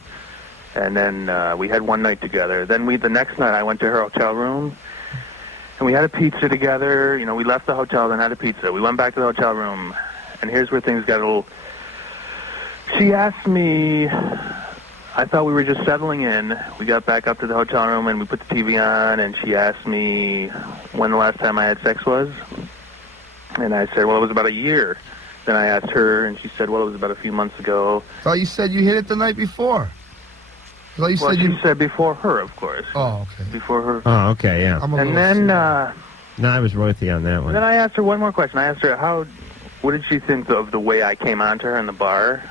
And then we had one night together. Then the next night, I went to her hotel room, and we had a pizza together. You know, we left the hotel, then had a pizza. We went back to the hotel room, and here's where things got a little... She asked me... I thought we were just settling in. We got back up to the hotel room, and we put the TV on, and she asked me when the last time I had sex was. And I said, well, it was about a year. Then I asked her, and she said, well, it was about a few months ago. I thought you said you hit it the night before. She said before her, of course. Oh, okay. Before her. Oh, okay, yeah. And then... no, I was with you on that one. Then I asked her one more question. I asked her, what did she think of the way I came on to her in the bar?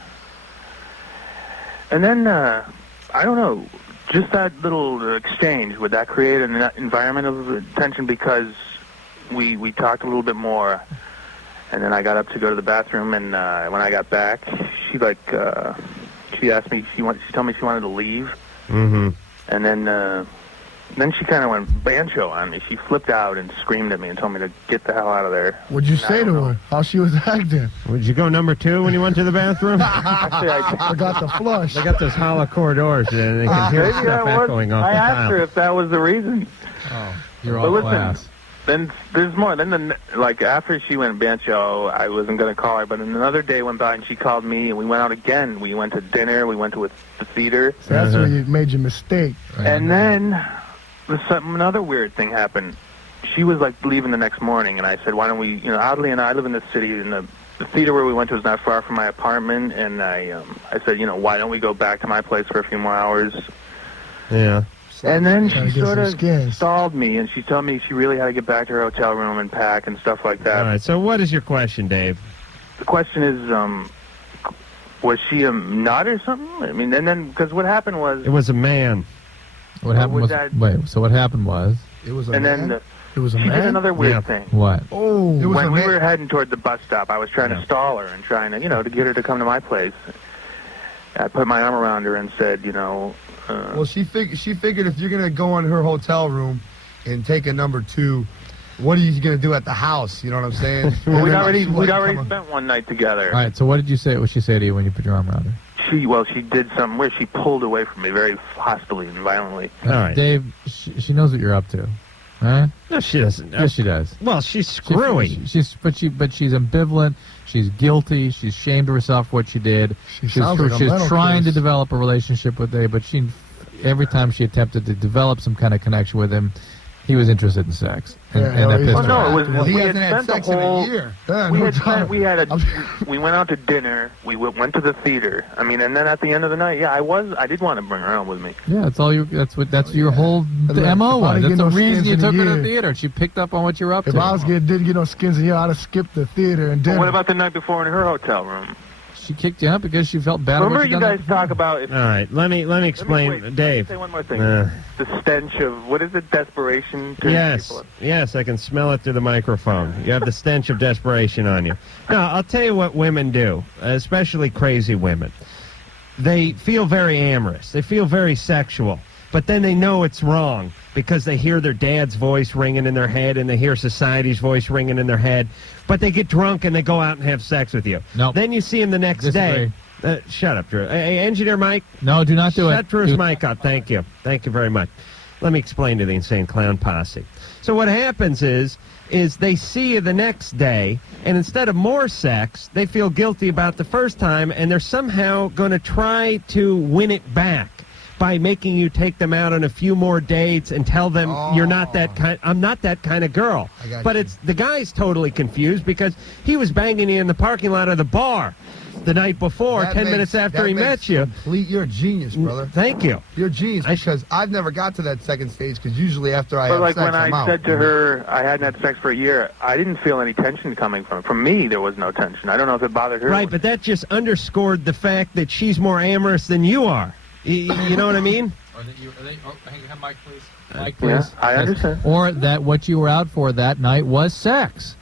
And then, I don't know, just that little exchange, would that create an environment of tension? Because we talked a little bit more, and then I got up to go to the bathroom, and when I got back, she asked me, she told me she wanted to leave, and then she kind of went banjo on me. She flipped out and screamed at me and told me to get the hell out of there. What'd you say to her? How she was acting? Would you go number 2 when you went to the bathroom? Actually, I Forgot the flush. They got those hollow corridors, and they can hear stuff echoing off I the asked top. her if that was the reason. Oh, you're all class. Then there's more. Then, after she went banjo, I wasn't going to call her, but another day went by, and she called me, and we went out again. We went to dinner. We went to the theater. So that's where you made your mistake. And then another weird thing happened. She was, leaving the next morning, and I said, why don't we, oddly, and I live in the city, and the theater where we went to was not far from my apartment, and I said, why don't we go back to my place for a few more hours? Yeah. And then she sort of stalled me, and she told me she really had to get back to her hotel room and pack and stuff like that. All right, so what is your question, Dave? The question is, was she a nut or something? I mean, and then, because what happened was... It was a man. What happened was... Wait, so what happened was... It was a and man? Then it was a she man? did another weird thing. What? Oh, it was when a we man. were heading toward the bus stop, I was trying to stall her and trying to, to get her to come to my place. I put my arm around her and said, Well, she figured if you're going to go in her hotel room and take a number 2, what are you going to do at the house? You know what I'm saying? Well, we'd already spent one night together. All right, so what did you say? What she say to you when you put your arm around her? She did something where she pulled away from me very hostily and violently. All right. Dave, she knows what you're up to, right? No, she doesn't. Yes, she does. Well, she's screwy. But she's ambivalent. She's guilty. She's ashamed of herself for what she did. She's trying to develop a relationship with Dave, but every time she attempted to develop some kind of connection with him, he was interested in sex. And that pissed her off. He hasn't had sex in a year. We went out to dinner. We went to the theater. I mean, and then at the end of the night, I did want to bring her home with me. Yeah, that's your whole MO was. That's the reason you took her to the theater. She picked up on what you were up to. If I didn't get no skins in here, I'd have skipped the theater and dinner. Well, what about the night before in her hotel room? She kicked you out because she felt bad. Remember, you guys talk about. All right, let me explain, Dave. Say one more thing. The stench of what is it? Desperation. Yes, I can smell it through the microphone. You have the stench of desperation on you. Now, I'll tell you what women do, especially crazy women. They feel very amorous. They feel very sexual. But then they know it's wrong because they hear their dad's voice ringing in their head and they hear society's voice ringing in their head. But they get drunk and they go out and have sex with you. No. Then you see him the next day. Shut up, Drew. Hey, Engineer Mike. No, do not do it. Shut Drew's mic up. Thank you. Thank you very much. Let me explain to the Insane Clown Posse. So what happens is they see you the next day, and instead of more sex, they feel guilty about the first time, and they're somehow going to try to win it back by making you take them out on a few more dates and tell them you're not that kind. I'm not that kind of girl. But the guy's totally confused because he was banging you in the parking lot of the bar the night before, 10 minutes after he met you. You're a genius, brother. Thank you. You're a genius because I've never got to that second stage because usually after I have sex, when I'm out. I said to her I hadn't had sex for a year, I didn't feel any tension coming from it. From me, there was no tension. I don't know if it bothered her. Right, but that just underscored the fact that she's more amorous than you are. You know what I mean? Mike, please. Mike, please. Yeah, I understand. Or that what you were out for that night was sex.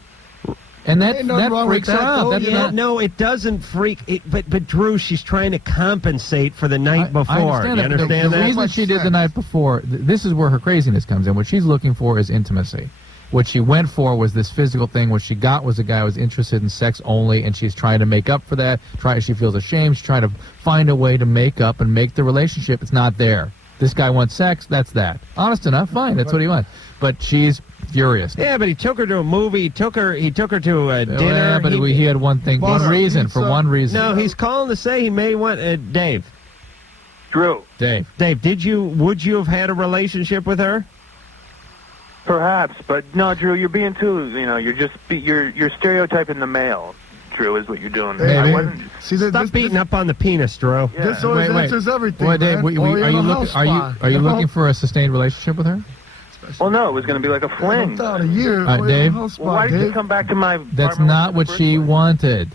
And that freaks her out. No, it doesn't freak. But Drew, she's trying to compensate for the night before. I understand you understand that? The reason she did the night before, this is where her craziness comes in. What she's looking for is intimacy. What she went for was this physical thing. What she got was a guy who was interested in sex only, and she's trying to make up for that. She feels ashamed. She's trying to find a way to make up and make the relationship. It's not there. This guy wants sex. That's that. Honest enough. Fine. That's what he wants. But she's furious. Yeah, but he took her to a movie. He took her to a dinner. Yeah, but he had one thing, one reason. No, he's calling to say he may want Dave. Drew. Dave, would you have had a relationship with her? Perhaps, but no, Drew, you're being too, you're stereotyping the male, Drew, is what you're doing. Stop beating up on the penis, Drew. Yeah. This always answers everything, Well, Dave, are you looking for a sustained relationship with her? Well, no, it was going to be like a fling. A year. Dave? Well, why did you come back to my That's not what she wanted.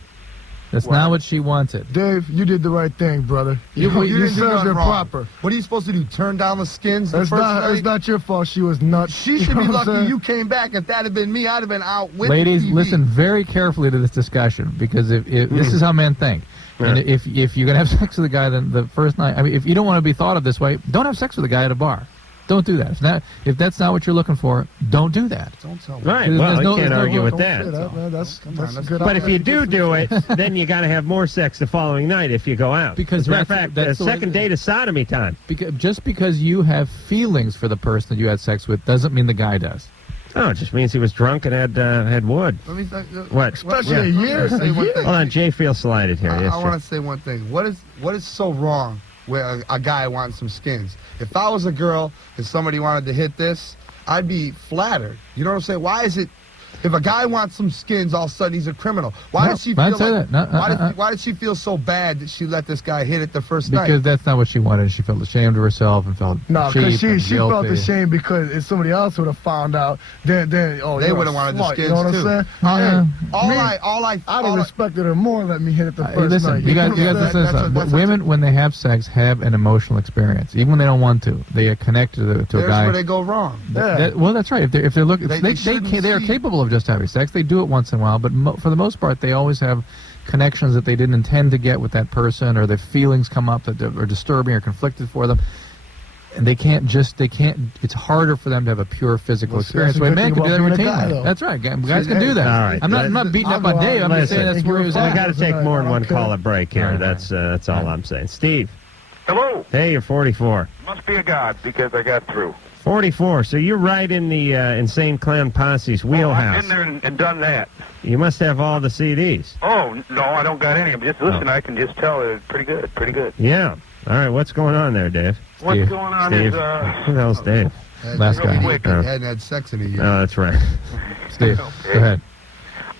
That's not what she wanted. Dave, you did the right thing, brother. You didn't do served nothing her wrong. proper. What are you supposed to do? Turn down the skins the It's first not, night? it's not your fault she was nuts. She should be know what I'm lucky saying? you came back. If that had been me, I'd have been out with Ladies, the TV. listen very carefully to this discussion, because if this is how men think. Yeah. And if you're going to have sex with a guy then the first night, I mean, if you don't want to be thought of this way, don't have sex with a guy at a bar. Don't do that. If that's not what you're looking for, don't do that. Don't tell me. Right. There's Well, no- you can't there's no argue with Don't that. say that, man. That's a good But if you idea. do it, then you got to have more sex the following night if you go out. Because as a matter of that's- fact, that's the the way second it date is sodomy time. Just because you have feelings for the person that you had sex with doesn't mean the guy does. Oh, it just means he was drunk and had wood. Let me What? Especially a year. Say one thing. Hold on, Jay feels slighted here. Yes, I want to say one thing. What is so wrong with a guy wanting some skins? If I was a girl and somebody wanted to hit this, I'd be flattered. You know what I'm saying? Why is it, if a guy wants some skins, all of a sudden he's a criminal? Why does she feel I'd say like, that. No, why did she feel so bad that she let this guy hit it the first night? Because that's not what she wanted. She felt ashamed of herself and felt No, cheap because and she felt guilty. ashamed because if somebody else would have found out, then they you're would a have wanted the slut, skins You know what too. I'm saying? I'd I'd have respected her more. Let me hit it the first Listen, night. you guys know what I'm listen to saying? this. Women, when they have sex, have an emotional experience, even when they don't want to. They are connected to a There's guy. where they go wrong. Well, that's right. If they're looking, They they are capable of just having sex. They do it once in a while, but for the most part, they always have connections that they didn't intend to get with that person, or their feelings come up that are disturbing or conflicted for them. And they can't. It's harder for them to have a pure physical experience. that's So the men good can do thing that about being a guy, routinely. though. That's right. Guys can do that. All right. I'm not beating up on Dave. I'm just saying that's where he was We at. got to take more than one Okay. call a break here. All right. That's all I'm saying. Steve. Hello. Hey, you're 44. Must be a god because I got through. 44. So you're right in the Insane Clown Posse's wheelhouse. I've been there and done that. You must have all the CDs. Oh, no, I don't got any. Just listen, I can just tell it's pretty good, pretty good. Yeah. All right. What's going on there, Dave? What's Steve. going on Steve. is, Who the hell's Dave? Last guy. He hadn't had sex in a year. Oh, that's right. Steve, Okay. go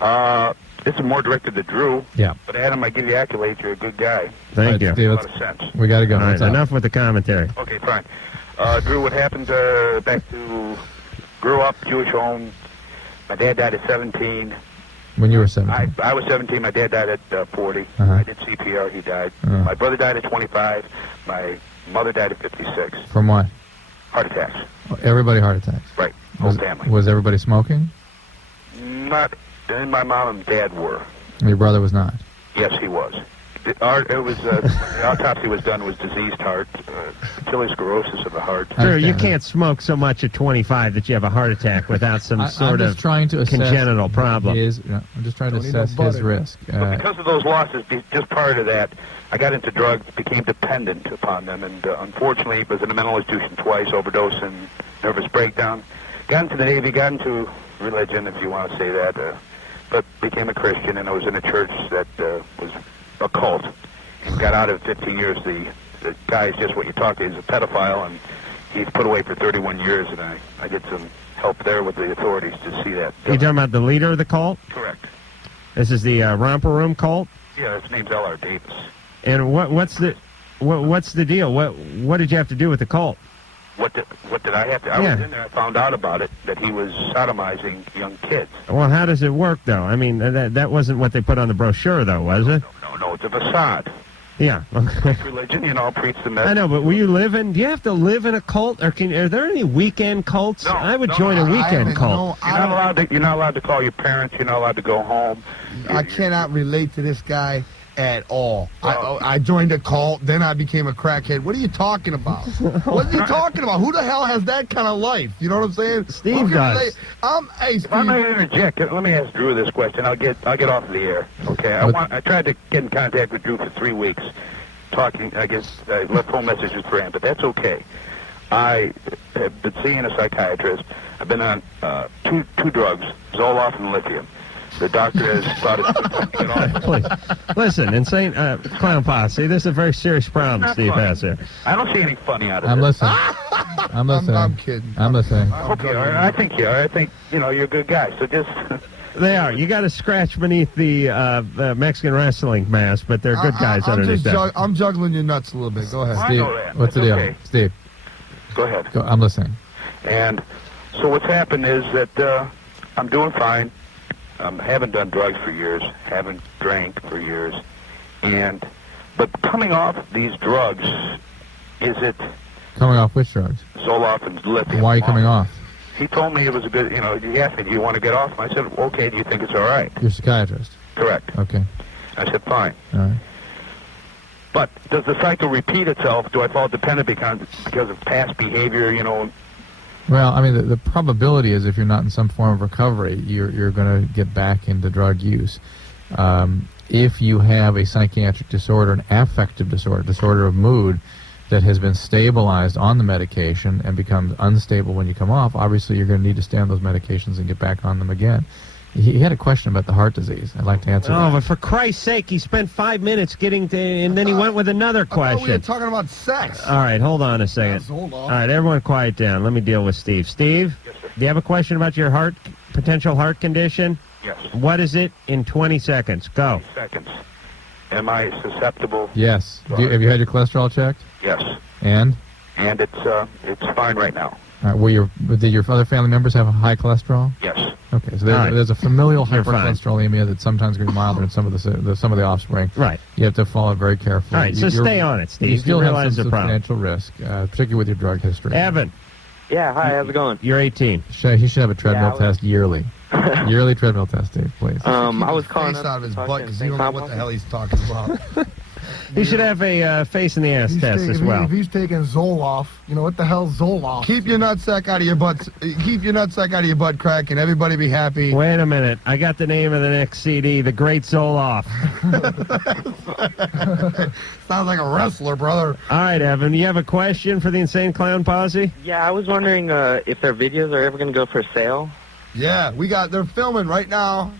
ahead. this is more directed to Drew. Yeah. But Adam, I give you accolades. You're a good guy. Thank you. Steve, A lot of sense. we got to go. All right. What's up? Enough with the commentary. Okay, fine. Drew, what happened back to grew up, Jewish home. My dad died at 17. When you were 17. I was 17. My dad died at 40. Uh-huh. I did CPR. He died. Uh-huh. My brother died at 25. My mother died at 56. From what? Heart attacks. Everybody heart attacks. Right. Whole family. Was everybody smoking? Not. My mom and dad were. Your brother was not. Yes, he was. The autopsy was done was diseased heart, sclerosis of the heart. I Drew, you understand. can't smoke so much at 25 that you have a heart attack without some I'm sort just of trying to assess congenital problem. I'm just trying to Don't need no assess his butter. risk. But because of those losses, just prior to that, I got into drugs, became dependent upon them, and unfortunately was in a mental institution twice, overdose and nervous breakdown. Got into the Navy, got into religion, if you want to say that, but became a Christian, and I was in a church that was a cult. And got out of 15 years. The guy is just what you talk to. He's a pedophile, and he's put away for 31 years, and I did some help there with the authorities to see that. You talking about the leader of the cult? Correct. This is the Romper Room cult? Yeah, his name's L.R. Davis. And what's the deal? What did you have to do with the cult? What did I have to? I was in there. I found out about it, that he was sodomizing young kids. Well, how does it work, though? I mean, that wasn't what they put on the brochure, though, was it? No, it's a facade. Yeah. Religion, preach the I message. know, but do you have to live in a cult, or are there any weekend cults? No, I would join a weekend cult. You're not allowed to call your parents. You're not allowed to go home. I cannot relate to this guy at all. Well, I joined a cult, then I became a crackhead. What are you talking about? What are you talking about? Who the hell has that kind of life? You know what I'm saying? Steve Who can does. relate? Hey, Steve. If I may interject, let me ask Drew this question. I'll get off of the air. Okay. I tried to get in contact with Drew for 3 weeks, talking. I guess I left phone messages for him, but that's okay. I have been seeing a psychiatrist. I've been on two drugs, Zoloft and lithium. The doctor has thought it's good time to get off. Please. Listen, Insane Clown Posse, this is a very serious problem Steve has here. I don't see any funny out of I'm this. listening. I'm listening. I'm kidding. I'm listening. I hope you are. I think you are. I think, you're a good guy. So just... They are. You got to scratch beneath the Mexican wrestling mask, but they're good guys underneath that. I'm juggling your nuts a little bit. Go ahead. I Steve, know that. what's the That's deal? okay. Steve, Go ahead. go, I'm listening. And so what's happened is that I'm doing fine. haven't done drugs for years, haven't drank for years, but coming off these drugs, is it Coming off which drugs? Zoloft and lithium? Why are you coming off? He told me it was a good, he asked me, do you want to get off? I said, okay, do you think it's all right? You're a psychiatrist. Correct. Okay. I said, fine. All right. But does the cycle repeat itself? Do I fall dependent because of past behavior, Well, I mean, the probability is if you're not in some form of recovery, you're going to get back into drug use. If you have a psychiatric disorder, an affective disorder of mood, that has been stabilized on the medication and becomes unstable when you come off, obviously you're going to need to stay on those medications and get back on them again. He had a question about the heart disease. I'd like to answer that. Oh, but for Christ's sake, he spent 5 minutes getting to, and then he went with another question. We were talking about sex. All right, hold on a second. All right, everyone quiet down. Let me deal with Steve. Steve, Yes, sir. do you have a question about your potential heart condition? Yes. What is it in 20 seconds? Go. 20 seconds. Am I susceptible? Yes. Have you had your cholesterol checked? Yes. And? And it's fine right now. Did your other family members have a high cholesterol? Yes. Okay, so there's a familial You're fine. hypercholesterolemia that sometimes can be milder in some of the offspring. Right. You have to follow it very carefully. All right, so stay on it, Steve. You still have realize some the problem. substantial risk, particularly with your drug history. Evan, Yeah, hi, how's it going? you're 18. He should have a treadmill Yeah, test yearly. Yearly treadmill test, Dave, please. I was calling face up out of his to talk butt to because you Insane don't know Clown what the Posse. hell he's talking about. He should have a face in the ass test as well. If he's taking Zoloft, what the hell's Zoloft? Keep your nutsack out of your butt. Keep your nutsack out of your butt crack, and everybody be happy. Wait a minute. I got the name of the next CD, The Great Zoloft. Sounds like a wrestler, brother. All right, Evan, you have a question for the Insane Clown Posse? Yeah, I was wondering if their videos are ever going to go for sale. Yeah, they're filming right now,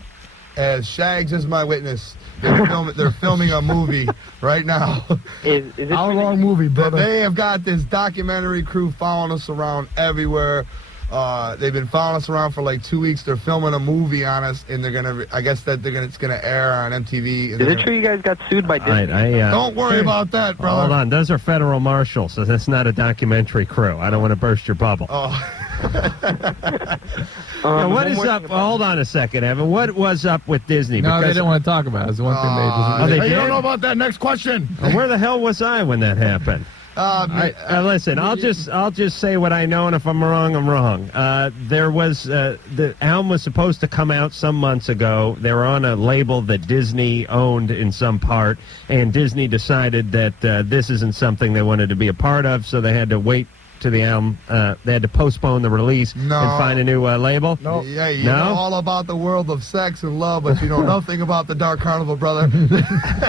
as Shags is my witness. They're filming a movie right now. Is it Hour-long movie, brother. They have got this documentary crew following us around everywhere. They've been following us around for like 2 weeks. They're filming a movie on us, and it's gonna air on MTV. Is it true you guys got sued by Disney? All right, Don't worry about that, brother. Hold on. Those are federal marshals, so that's not a documentary crew. I don't want to burst your bubble. Oh. Now, what is up? Hold on a second, Evan. What was up with Disney? No, they Because don't want to talk about it. It's the one thing they just... they Hey, you did? don't know about that next question. Where the hell was I when that happened? Listen, I'll just say what I know, and if I'm wrong, I'm wrong. There was the album was supposed to come out some months ago. They were on a label that Disney owned in some part, and Disney decided that this isn't something they wanted to be a part of, so they had to wait to the album. They had to postpone the release and find a new label. No. Yeah, you know all about the world of sex and love, but you know nothing about the Dark Carnival, brother.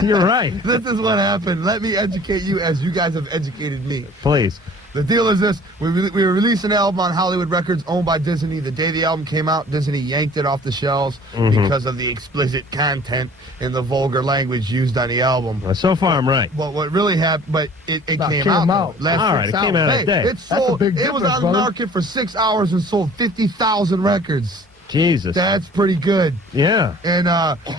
You're right. This is what happened. Let me educate you as you guys have educated me. Please. The deal is this. We were releasing an album on Hollywood Records owned by Disney. The day the album came out, Disney yanked it off the shelves because of the explicit content and the vulgar language used on the album. Well, so far, I'm right. Well, what really happened, but it came out. out. Last All right, 6 it came hours. out a day. It sold. big It was difference, on the brother. market for 6 hours and sold 50,000 records. Jesus. That's pretty good. Yeah. And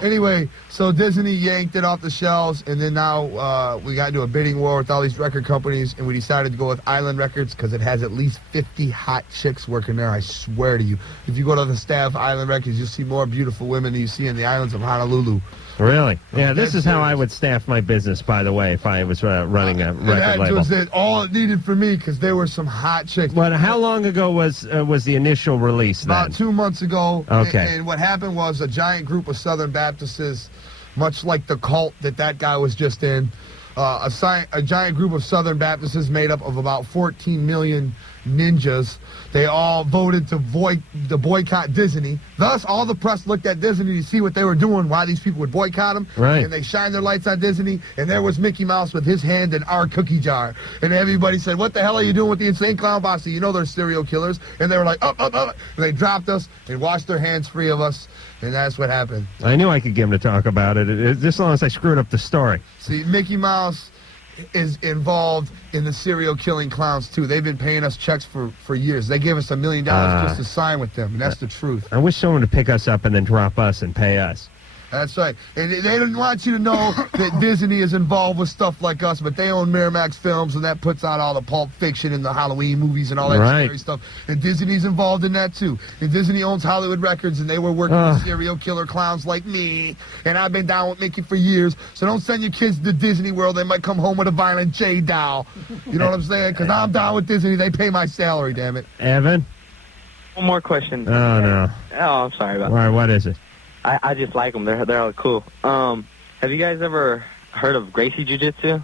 anyway, so Disney yanked it off the shelves, and then now we got into a bidding war with all these record companies, and we decided to go with Island Records because it has at least 50 hot chicks working there. I swear to you. If you go to the staff Island Records, you'll see more beautiful women than you see in the islands of Honolulu. Really? Yeah, this That's is how I serious. would staff my business, by the way, if I was running a And record that label. was it, all it needed for me because there were some hot chicks. But how long ago was the initial release then? About 2 months ago. Okay. And what happened was a giant group of Southern Baptists, much like the cult that guy was just in, a giant group of Southern Baptists made up of about 14 million ninjas. They all voted to boycott Disney. Thus, all the press looked at Disney to see what they were doing, why these people would boycott them. Right. And they shined their lights on Disney, and there was Mickey Mouse with his hand in our cookie jar. And everybody said, what the hell are you doing with the Insane Clown Posse? You know they're serial killers. And they were like, up. And they dropped us and washed their hands free of us. And that's what happened. I knew I could get him to talk about it, just as long as I screwed up the story. See, Mickey Mouse is involved in the serial killing clowns too. They've been paying us checks for years. They gave us $1 million just to sign with them, and that's the truth. I wish someone would pick us up and then drop us and pay us. That's right. And they didn't want you to know that Disney is involved with stuff like us, but they own Miramax Films, and that puts out all the Pulp Fiction and the Halloween movies and all that scary stuff. And Disney's involved in that, too. And Disney owns Hollywood Records, and they were working with serial killer clowns like me. And I've been down with Mickey for years. So don't send your kids to Disney World. They might come home with a Violent J doll. You know what I'm saying? Because I'm down with Disney. They pay my salary, damn it. Evan? One more question. Oh, no. Oh, I'm sorry about that. Why, what is it? I just like them. They're all cool. Have you guys ever heard of Gracie Jiu-Jitsu?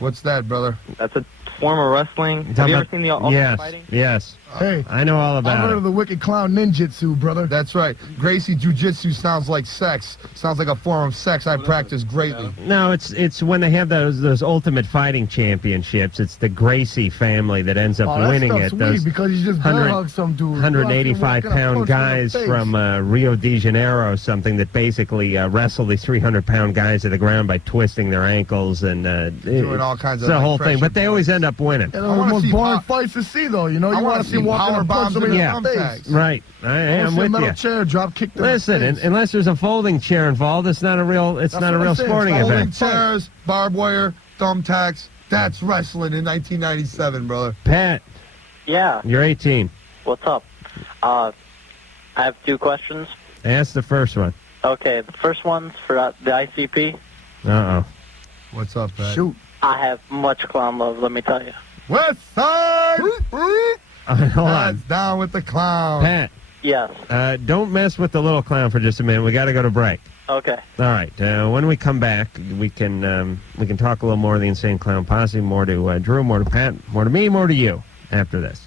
What's that, brother? That's a form of wrestling. Have you ever seen the Ultimate Fighting? Yes. Hey, I know all about I've heard it. of the Wicked Clown Ninjutsu, brother. That's right. Gracie Jiu-Jitsu sounds like sex. Sounds like a form of sex I practice greatly. No, it's when they have those Ultimate Fighting Championships. It's the Gracie family that ends up winning it. Those because you just bear hug some dude. 185-pound guys from Rio de Janeiro or something that basically wrestle these 300-pound guys to the ground by twisting their ankles and doing all kinds of the whole thing. But they always end up winning. And one of the most boring fights to see, though. You know, you want to see power bombs in the face. Right. I'm with metal you. chair drop kick. Listen, unless there's a folding chair involved, it's not a real. It's not a real sporting event. Folding chairs, barbed wire, thumbtacks. That's wrestling in 1997, brother. Pat. Yeah. You're 18. What's up? I have 2 questions. Ask the first one. Okay, the first one's for the ICP. Uh-oh. What's up, Pat? Shoot. I have much clown love, let me tell you. West Side! Hold on. Down with the clown. Pat. Yes. Don't mess with the little clown for just a minute. We got to go to break. Okay. All right. When we come back, we can talk a little more of the Insane Clown Posse, more to Drew, more to Pat, more to me, more to you after this.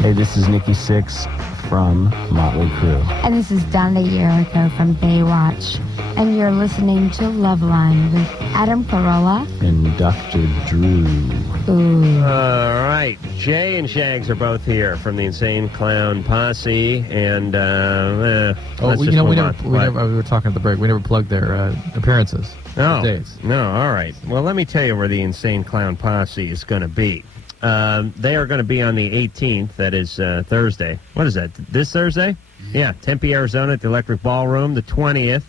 Hey, this is Nikki Sixx from Motley Crue. And this is Donna Yerrico from Baywatch. And you're listening to Loveline with Adam Carolla And Dr. Drew. Ooh. All right. Jay and Shags are both here from the Insane Clown Posse. And, let's just move on. We were talking at the break. We never plugged their appearances. Dates. No, all right. Well, let me tell you where the Insane Clown Posse is going to be. They are going to be on the 18th. That is Thursday. What is that? This Thursday? Yeah, Tempe, Arizona at the Electric Ballroom. The 20th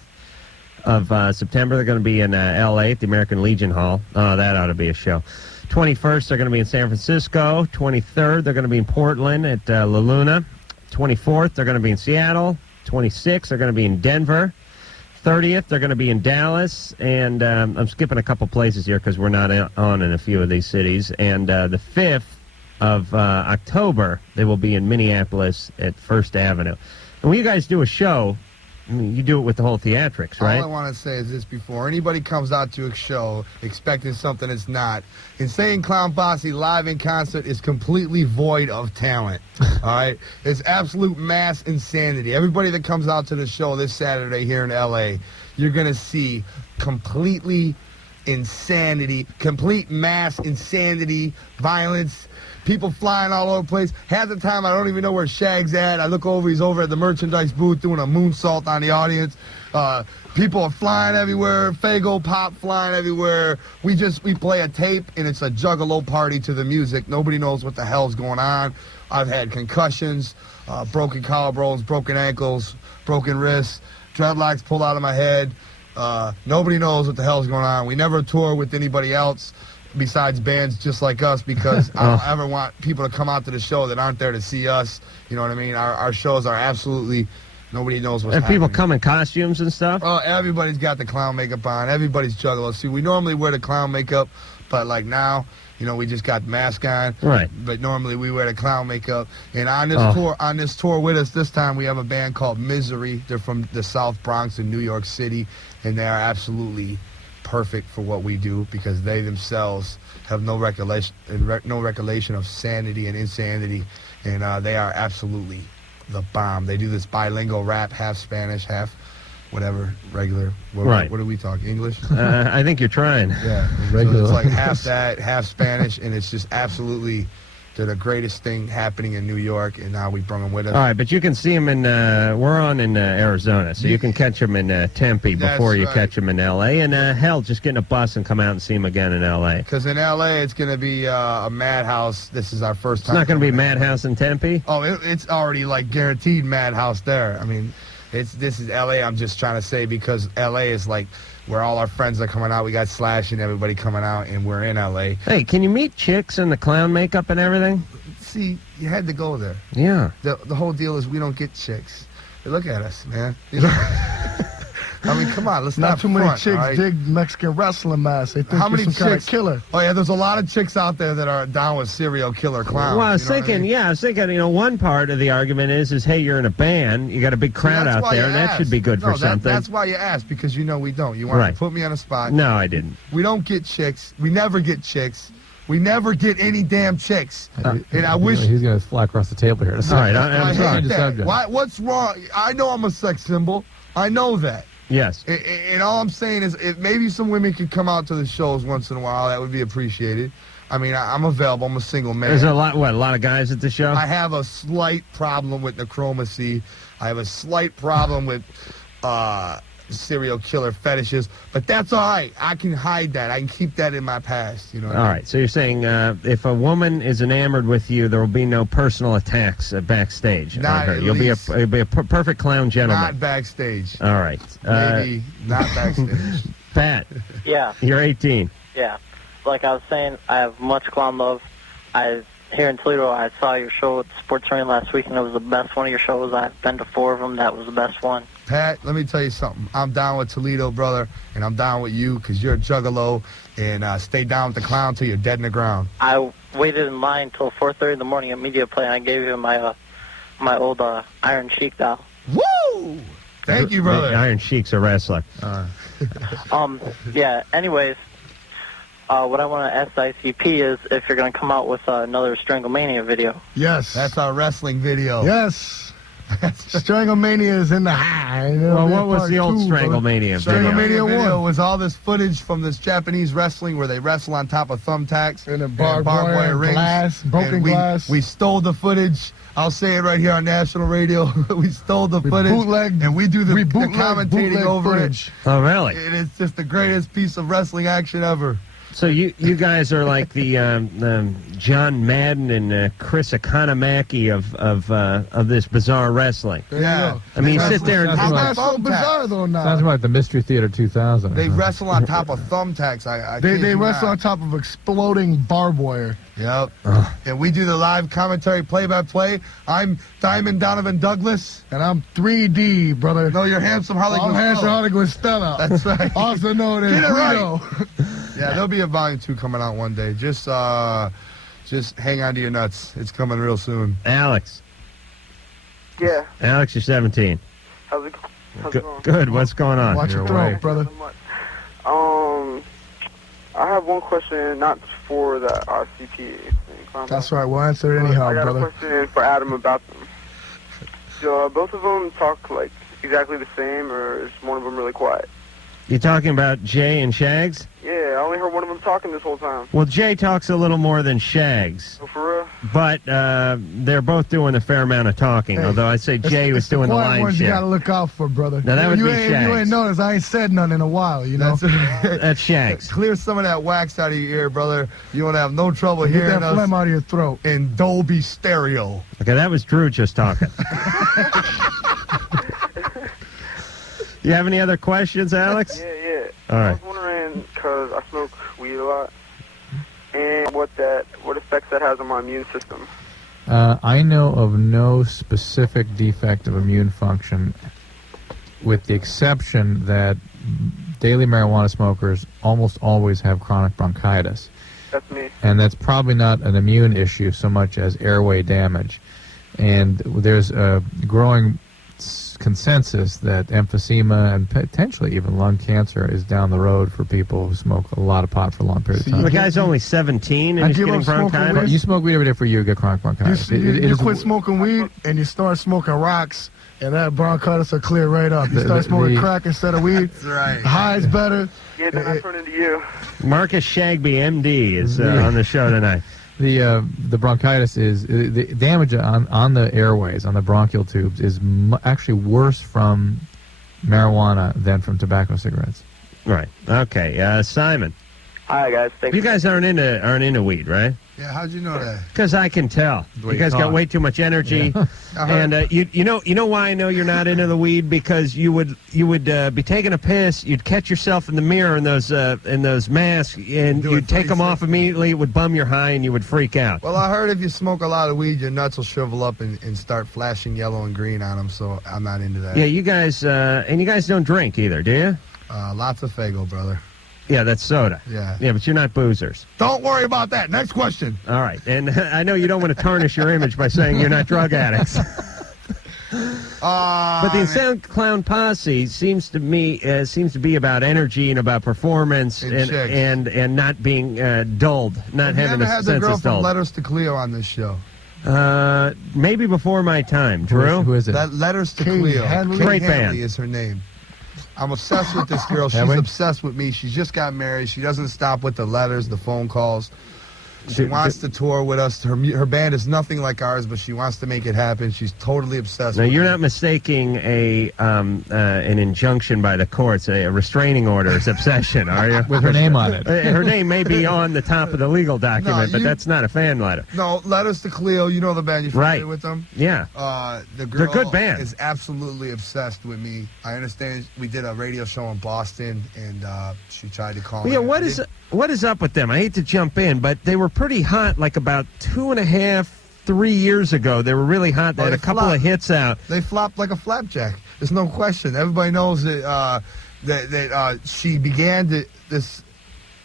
of September, they're going to be in L.A. at the American Legion Hall. Oh, that ought to be a show. 21st, they're going to be in San Francisco. 23rd, they're going to be in Portland at La Luna. 24th, they're going to be in Seattle. 26th, they're going to be in Denver. 30th, they're going to be in Dallas, and I'm skipping a couple places here because we're not on in a few of these cities. And the 5th of October, they will be in Minneapolis at First Avenue. And when you guys do a show, I mean, you do it with the whole theatrics, right? All I want to say is this: before anybody comes out to a show expecting something it's not, Insane Clown Posse live in concert is completely void of talent. All right? It's absolute mass insanity. Everybody that comes out to the show this Saturday here in L.A., you're going to see completely insanity, complete mass insanity, violence, people flying all over the place. Half the time, I don't even know where Shag's at. I look over, he's over at the merchandise booth doing a moonsault on the audience. People are flying everywhere. Fago pop flying everywhere. We play a tape, and it's a juggalo party to the music. Nobody knows what the hell's going on. I've had concussions, broken collarbones, broken ankles, broken wrists, dreadlocks pulled out of my head. Nobody knows what the hell's going on. We never tour with anybody else besides bands just like us, because I don't ever want people to come out to the show that aren't there to see us. You know what I mean? Our shows are absolutely, nobody knows what's happening. And people come in costumes and stuff? Oh, everybody's got the clown makeup on. Everybody's juggalo. See, we normally wear the clown makeup, but like now, you know, we just got the mask on. Right. But normally we wear the clown makeup. And on this tour with us this time, we have a band called Misery. They're from the South Bronx in New York City, and they are absolutely perfect for what we do, because they themselves have no recollection of sanity and insanity, and they are absolutely the bomb. They do this bilingual rap, half Spanish, half whatever, regular. What are we talking? English? I think you're trying. Yeah, regular. So it's like half that, half Spanish, and it's just absolutely They're the greatest thing happening in New York, and now we bring them with us. All right, but you can see them in, we're on in Arizona, so you can catch them in Tempe before you catch them in L.A. And hell, just get in a bus and come out and see them again in L.A. Because in L.A., it's going to be a madhouse. This is our first time. It's not going to be madhouse in Tempe? Oh, it's already, like, guaranteed madhouse there. I mean, this is L.A., I'm just trying to say, because L.A. is, like, where all our friends are coming out. We got Slash and everybody coming out, and we're in L.A. Hey, can you meet chicks in the clown makeup and everything? See, you had to go there. Yeah. The whole deal is we don't get chicks. Hey, look at us, man. You know? I mean, come on, let's not too many chicks right? dig Mexican wrestling masks. They think How many you're some kind of chicks? killer. Oh yeah, there's a lot of chicks out there that are down with serial killer clowns. Well, I was thinking, one part of the argument is hey, you're in a band, you got a big crowd out there, and that should be good for something. That's why you asked, because you know we don't. You wanted to put me on a spot. No, I didn't. We don't get chicks. We never get chicks. We never get any damn chicks. And I wish... He's going to fly across the table here. All right, I'm sorry. What's wrong? I know I'm a sex symbol. I know that. Yes. And all I'm saying is if maybe some women could come out to the shows once in a while, that would be appreciated. I mean, I'm available. I'm a single man. There's a lot of guys at the show? I have a slight problem with necromancy. I have a slight problem with serial killer fetishes, but that's all right. I can hide that. I can keep that in my past. You know. All right. So you're saying if a woman is enamored with you, there will be no personal attacks backstage. Not on her. You'll be a perfect clown gentleman. Not backstage. All right. Maybe not backstage. Pat. Yeah. You're 18. Yeah. Like I was saying, I have much clown love. Here in Toledo, I saw your show at the Sports Arena last week, and it was the best one of your shows. I've been to 4 of them. That was the best one. Pat, let me tell you something. I'm down with Toledo, brother, and I'm down with you because you're a juggalo, and stay down with the clown till you're dead in the ground. I waited in line until 4:30 in the morning at Media Play, and I gave you my my old Iron Sheik doll. Woo! Thank you, brother. The Iron Sheik's a wrestler. Yeah, anyways, what I want to ask the ICP is if you're going to come out with another Stranglemania video. Yes. That's our wrestling video. Yes. Stranglemania is in the high. Well, what was the old Stranglemania video? Stranglemania video was all this footage from this Japanese wrestling where they wrestle on top of thumbtacks and barbed wire rings. Glass, broken glass. We stole the footage. I'll say it right here on national radio. We stole the footage. And we do the commentating over it. Oh, really? And it's just the greatest piece of wrestling action ever. So you guys are like the John Madden and Chris Economaki of this bizarre wrestling. Yeah. I mean, you sit there and... How about so bizarre, though, now? Sounds like the Mystery Theater 2000. They wrestle on top of thumbtacks. They wrestle on top of exploding barbed wire. Yep. And we do the live commentary play-by-play. I'm Diamond Donovan Douglas. And I'm 3D, brother. No, you're Handsome Harley Stella. I'm Handsome Harley Stella. That's right. Also known as Get it Guido. right. Yeah, there'll be a volume 2 coming out one day. Just hang on to your nuts. It's coming real soon. Alex. Yeah. Alex, you're 17. How's it going? Good. What's going on? Watch your throat, brother. I have one question, not for the RCP. That's right. We'll answer it anyhow, I got brother. a question for Adam about them. Do both of them talk like exactly the same, or is one of them really quiet? You talking about Jay and Shags? Yeah, I only heard one of them talking this whole time. Well, Jay talks a little more than Shags. Oh, for real? But they're both doing a fair amount of talking, although I'd say Jay was doing the line ones share. you got to look out for, brother. Now, that would be If you ain't Shags. noticed, I ain't said none in a while, you know? That's Shags. Clear some of that wax out of your ear, brother. You won't have no trouble Get hearing that us phlegm out of your throat. in Dolby Stereo. Okay, that was Drew just talking. You have any other questions, Alex? Yeah. All right. I was wondering, because I smoke weed a lot, and what effects that has on my immune system. I know of no specific defect of immune function, with the exception that daily marijuana smokers almost always have chronic bronchitis. That's me. And that's probably not an immune issue so much as airway damage. And there's a growing consensus that emphysema and potentially even lung cancer is down the road for people who smoke a lot of pot for a long period of time. The guy's only 17 and he's getting bronchitis? You smoke weed every day for a year, you get chronic bronchitis. You quit smoking weed and you start smoking rocks, and that bronchitis will clear right up. You start smoking crack instead of weed. That's right. High's better. Yeah, then I turn into you. Marcus Shagby, MD, is on the show tonight. the bronchitis is the damage on the airways, on the bronchial tubes, is actually worse from marijuana than from tobacco cigarettes. Right. Okay. Simon. Hi guys. Thanks. You guys aren't into weed, right? Yeah, how'd you know that? Because I can tell. You guys got way too much energy, and you know why I know you're not into the weed, because you would be taking a piss, you'd catch yourself in the mirror in those masks, and you'd take them off immediately. It would bum your high, and you would freak out. Well, I heard if you smoke a lot of weed, your nuts will shrivel up and start flashing yellow and green on them. So I'm not into that. Yeah, you guys and you guys don't drink either, do you? Lots of Faygo, brother. Yeah, that's soda. Yeah. Yeah, but you're not boozers. Don't worry about that. Next question. All right, and I know you don't want to tarnish your image by saying you're not drug addicts. But the Insane Clown Posse seems to be about energy and about performance and not being dulled, not having a sense of dull. Never had the girl from Letters to Cleo on this show. Maybe before my time. Drew? Who is it? That Letters to Cleo. Great band. Hanley is her name. I'm obsessed with this girl. She's obsessed with me. She's just got married. She doesn't stop with the letters, the phone calls. She wants to tour with us. Her band is nothing like ours, but she wants to make it happen. She's totally obsessed with you're not mistaking an injunction by the courts, a restraining order as obsession, are you? With her name on it. Her name may be on the top of the legal document, but that's not a fan letter. No, Letters to Cleo, you know the band. You're familiar with them? Yeah. The girl They're good band. Is absolutely obsessed with me. I understand we did a radio show in Boston, and she tried to call me. Yeah, what is up with them? I hate to jump in, but they were pretty hot like about 2.5, 3 years ago. They were really hot. They had a couple of hits out. They flopped like a flapjack. There's no question. Everybody knows that she began this,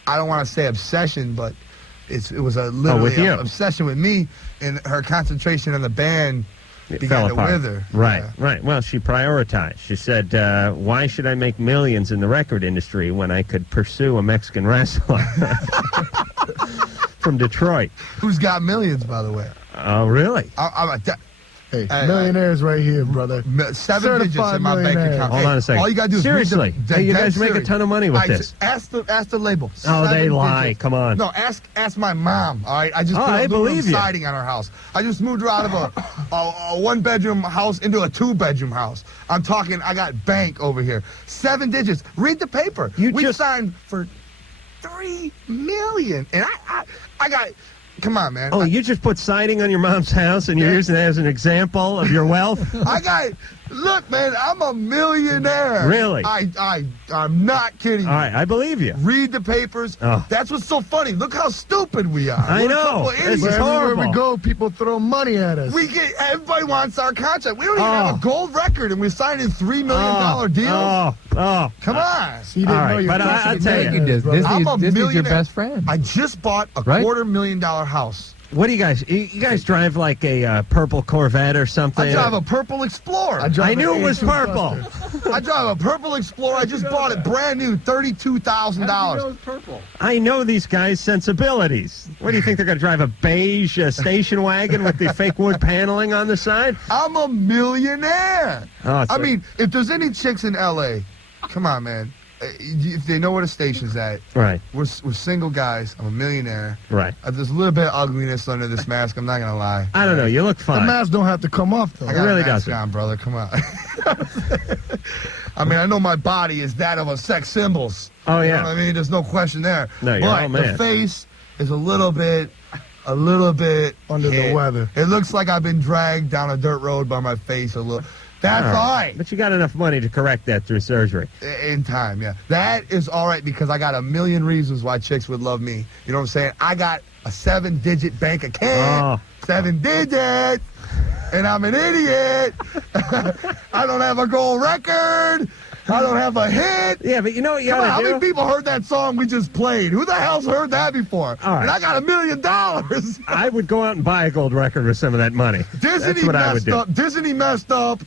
I don't want to say obsession, but it was literally an obsession with me, and her concentration on the band began to wither. Right, right. Well, she prioritized. She said, why should I make millions in the record industry when I could pursue a Mexican wrestler from Detroit? Who's got millions, by the way? Oh, really? Hey, millionaires right here, brother. 7 digits in my bank account. Hold on a second. All you got to do is seriously. You guys make a ton of money with this. Ask the label. Oh, they lie. Come on. No, ask my mom. All right, I just put aluminum siding on her house. I just moved her out of a one-bedroom house into a 2-bedroom house. I'm talking. I got bank over here. 7 digits. Read the paper. We signed for $3 million, and I got. Come on, man. Oh, you just put siding on your mom's house and you're using it as an example of your wealth? Look, man, I'm a millionaire. Really? I'm not kidding you. All right, I believe you. Read the papers. Oh. That's what's so funny. Look how stupid we are. I know. This is horrible. Everywhere we go, people throw money at us. Everybody wants our contract. We don't even have a gold record, and we're signing $3 million deals. Come on. So you didn't know you're I'll tell you. Disney's your best friend. I just bought a $250,000 house. What do you guys drive like a purple Corvette or something? I drive a purple Explorer. I knew it was purple. I drive a purple Explorer. I just bought it brand new, $32,000. How did you know it was purple? I know these guys' sensibilities. What do you think, they're going to drive a beige station wagon with the fake wood paneling on the side? I'm a millionaire. I mean, if there's any chicks in L.A., come on, man. If they know where the station's at, right? We're single guys. I'm a millionaire, right? There's a little bit of ugliness under this mask. I'm not gonna lie. I don't know. You look fine. The mask don't have to come off though. I got it really a mask doesn't. on, brother. Come on. I mean, I know my body is that of a sex symbols. Oh yeah. You know what I mean, there's no question there. No, you're but all man. The face is a little bit under the weather. It looks like I've been dragged down a dirt road by my face a little. That's all right. But you got enough money to correct that through surgery. In time, yeah. That is all right because I got a million reasons why chicks would love me. You know what I'm saying? I got a 7-digit bank account. 7 digits. And I'm an idiot. I don't have a gold record. I don't have a hit. Yeah, but you know what you Come on, ought to do? how many people heard that song we just played? Who the hell's heard that before? All right. And I got $1 million. I would go out and buy a gold record with some of that money. That's what I would do. Disney messed up.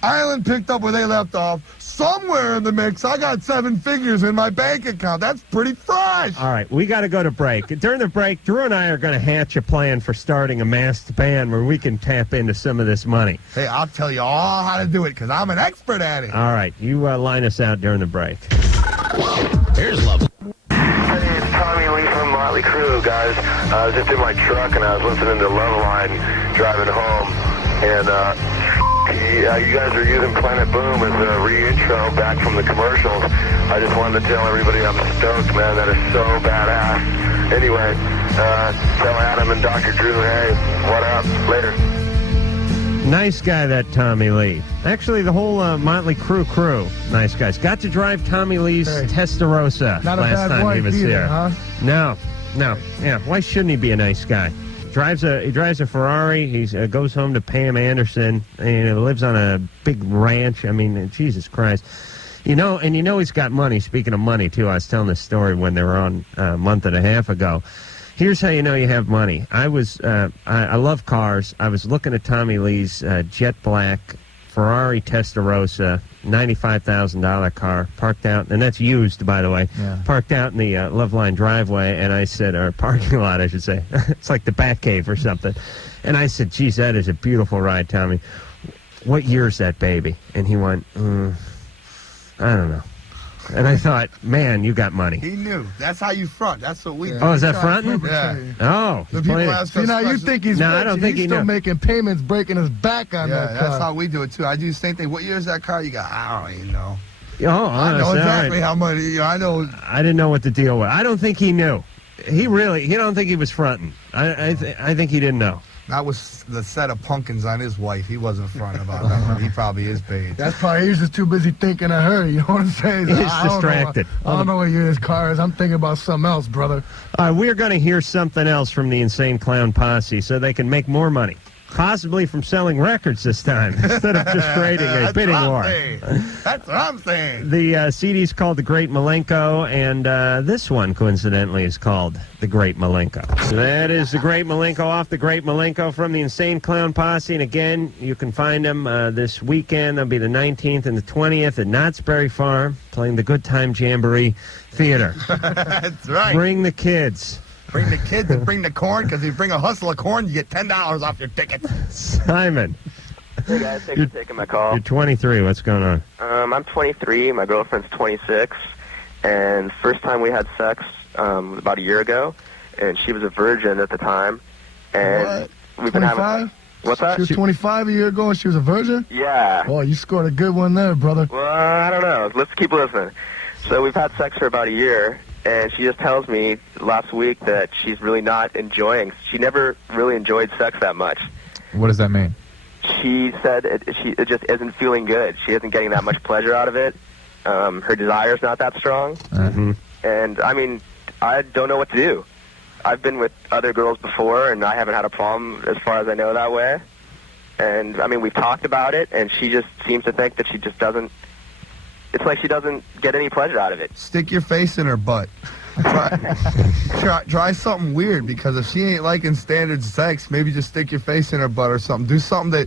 Island picked up where they left off. Somewhere in the mix, I got 7 figures in my bank account. That's pretty fresh. All right, we got to go to break. During the break, Drew and I are going to hatch a plan for starting a masked band where we can tap into some of this money. Hey, I'll tell you all how to do it because I'm an expert at it. All right, you line us out during the break. Here's Love. My name's Tommy Lee from Motley Crue, guys. I was just in my truck and I was listening to Loveline driving home, and you guys are using Planet Boom as a re-intro back from the commercials. I just wanted to tell everybody I'm stoked, man. That is so badass. Anyway, tell Adam and Dr. Drew, hey, what up? Later. Nice guy, that Tommy Lee. Actually, the whole Motley crew, nice guys. Got to drive Tommy Lee's Testarossa last time he was here. Huh? No. Yeah, why shouldn't he be a nice guy? He drives a Ferrari. He goes home to Pam Anderson. And lives on a big ranch. I mean, Jesus Christ. And he's got money. Speaking of money, too, I was telling this story when they were on a month and a half ago. Here's how you know you have money. I love cars. I was looking at Tommy Lee's jet black Ferrari Testarossa, $95,000 car, parked out, and that's used, by the way, parked out in the Loveline driveway, and I said, or parking lot, I should say. It's like the Batcave or something. And I said, geez, that is a beautiful ride, Tommy. What year's that baby? And he went, I don't know. And I thought, man, you got money. He knew. That's how you front. That's what we do. Oh, is that fronting? Yeah. Oh. The people ask us you think he's No, rich, I don't think he's he still knew. making payments, breaking his back on that car. That's how we do it, too. I do the same thing. What year is that car? You got, I don't even know. Oh, I know exactly right. how much. I know. I didn't know what the deal was. I don't think he knew. He don't think he was fronting. I think he didn't know. That was the set of pumpkins on his wife. He wasn't fronting about that. He probably is paid. That's probably, he's just too busy thinking of her, you know what I'm saying? He's distracted. I don't know what year his car is. I'm thinking about something else, brother. We're going to hear something else from the Insane Clown Posse so they can make more money. Possibly from selling records this time instead of just creating a bidding war. That's what I'm saying. The CD's called The Great Malenko, and this one, coincidentally, is called The Great Malenko. So that is The Great Malenko off The Great Malenko from the Insane Clown Posse. And again, you can find them this weekend. They'll be the 19th and the 20th at Knott's Berry Farm, playing the Good Time Jamboree Theater. That's right. Bring the kids. Bring the kids and bring the corn, because if you bring a hustle of corn, you get $10 off your ticket. Simon. Hey, guys. Thanks for taking my call. You're 23. What's going on? I'm 23. My girlfriend's 26. And first time we had sex was about a year ago, and she was a virgin at the time. And we've been 25? having... What's that? She was 25 a year ago and she was a virgin? Yeah. Oh, you scored a good one there, brother. Well, I don't know. Let's keep listening. So we've had sex for about a year, and she just tells me last week that she's really not enjoying. She never really enjoyed sex that much. What does that mean? She said it just isn't feeling good. She isn't getting that much pleasure out of it. Her desire's not that strong. Mm-hmm. And, I mean, I don't know what to do. I've been with other girls before, and I haven't had a problem as far as I know that way. And, I mean, we've talked about it, and she just seems to think that she just doesn't... It's like she doesn't get any pleasure out of it. Stick your face in her butt. Try something weird, because if she ain't liking standard sex, maybe just stick your face in her butt or something. Do something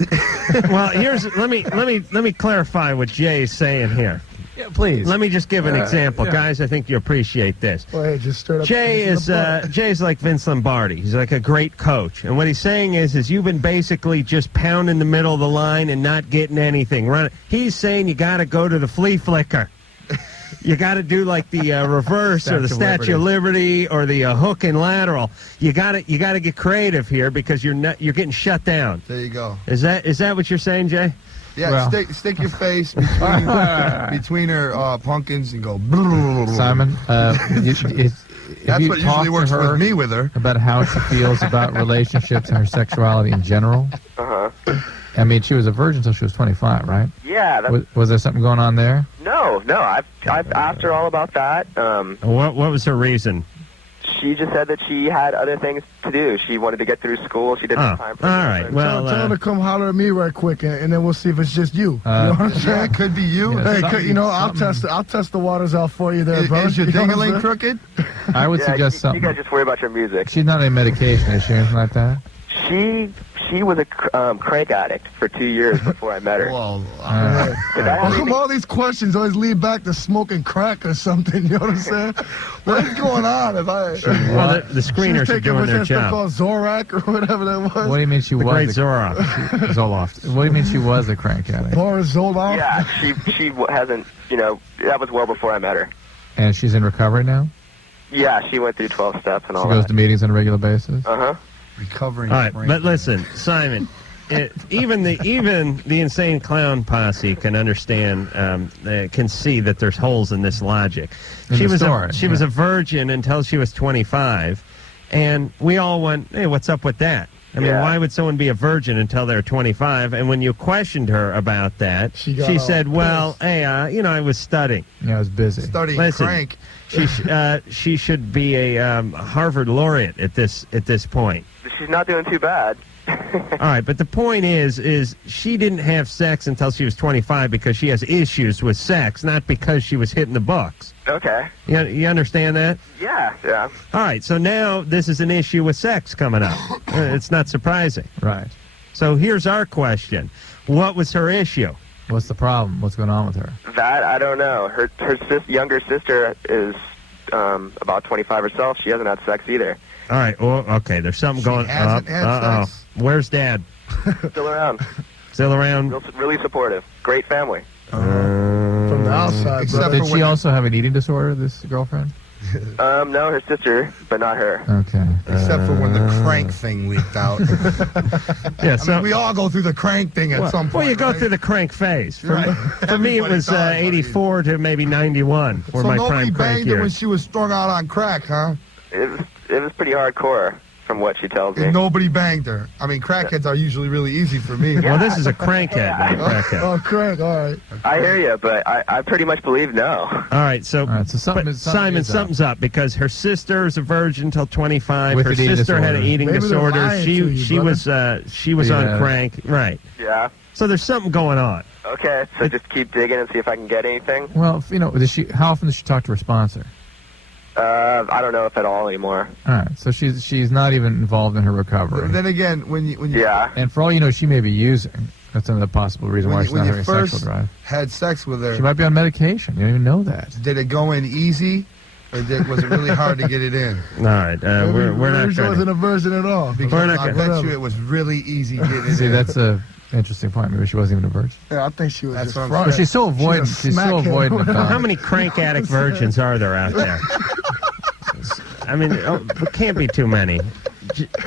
that... Well, let me clarify what Jay is saying here. Yeah, please. Let me just give an example. yeah. Guys, I think you appreciate this. Go ahead, just stir it up. Jay's like Vince Lombardi. He's like a great coach. And what he's saying is you've been basically just pounding the middle of the line and not getting anything. He's saying you got to go to the flea flicker. You got to do like the reverse or the Statue of Liberty or the hook and lateral. You got to get creative here, because you're getting shut down. There you go. Is that what you're saying, Jay? Yeah, Well. stick your face between her pumpkins and go... Simon, That's what usually works with me with her. About how she feels about relationships and her sexuality in general? Uh-huh. I mean, she was a virgin until she was 25, right? Yeah. Was there something going on there? No. I've asked her all about that. What was her reason? She just said that she had other things to do. She wanted to get through school. She didn't have time for all right. Well, tell her to come holler at me right quick, and then we'll see if it's just you. You know what I'm saying? Yeah, it could be you. I'll test the waters out for you there, bro. Is your ding-a-ling crooked? I would suggest something. You guys just worry about your music. She's not on medication, is she? Anything like that? She was a crank addict for 2 years before I met her. Well, how come all these questions always lead back to smoking crack or something? You know what I'm saying? What's going on? Well, the screeners are doing their job. Called Zorak or whatever that was. What do you mean she was? Great Zoroff. Zoloft. What do you mean she was a crank addict? Boris Zoloft? Yeah, she hasn't, that was well before I met her. And she's in recovery now? Yeah, she went through 12 steps and all She that. goes to meetings on a regular basis. Uh-huh. Recovering. All right, but listen, Simon, even the Insane Clown Posse can understand, can see that there's holes in this logic. She was a virgin until she was 25, and we all went, hey, what's up with that? I mean, why would someone be a virgin until they're 25? And when you questioned her about that, she said, well, hey, I was studying. Yeah, I was busy. Studying crank. She should be a Harvard laureate at this point. She's not doing too bad. All right, but the point is she didn't have sex until she was 25 because she has issues with sex, not because she was hitting the books. Okay. You understand that? Yeah. All right, so now this is an issue with sex coming up. It's not surprising. Right. So here's our question. What was her issue? What's the problem? What's going on with her? That, I don't know. Her younger sister is about 25 herself. She hasn't had sex either. All right, well, okay, there's something going on. hasn't had sex. Where's Dad? Still around. Still around? Really supportive. Great family. From the outside. Except Did for she when also have an eating disorder, this girlfriend? No, her sister, but not her. Okay. Except for when the crank thing leaked out. Yeah, I mean, we all go through the crank thing at some point. Well, you go through the crank phase. For me, it was 84 to maybe 91 were So my nobody prime crank banged her when years. she was strung out on crack, huh? It was pretty hardcore, from what she tells me. And nobody banged her. I mean, crackheads are usually really easy for me. Well, this is a crankhead, not a crackhead. Oh, crank, all right. I hear you, but I pretty much believe no. All right, so Simon, something's up because her sister is a virgin until 25. With Her an eating sister had an disorder. eating Maybe they're disorder. lying to you, She was on Yeah. crank, right? Yeah. So there's something going on. Okay, so just keep digging and see if I can get anything. Well, how often does she talk to her sponsor? I don't know if at all anymore. All right, so she's not even involved in her recovery. Then again, when you Yeah. And for all you know, she may be using. That's another possible reason why she's not when you having a sexual first drive. had sex with her, She might be on medication. You don't even know that. did it go in easy, or was it really hard to get it in? All right, we're not She trying wasn't to... a virgin at all. Because We're not I gonna- bet you it was really easy getting it See, in. that's a interesting point. Maybe she wasn't even a virgin. Yeah, I think she was That's just what I'm front. But she's so avoidant. She's a She's so smackhead. avoidant. About How it. many crank addict virgins are there out there? I mean, it can't be too many.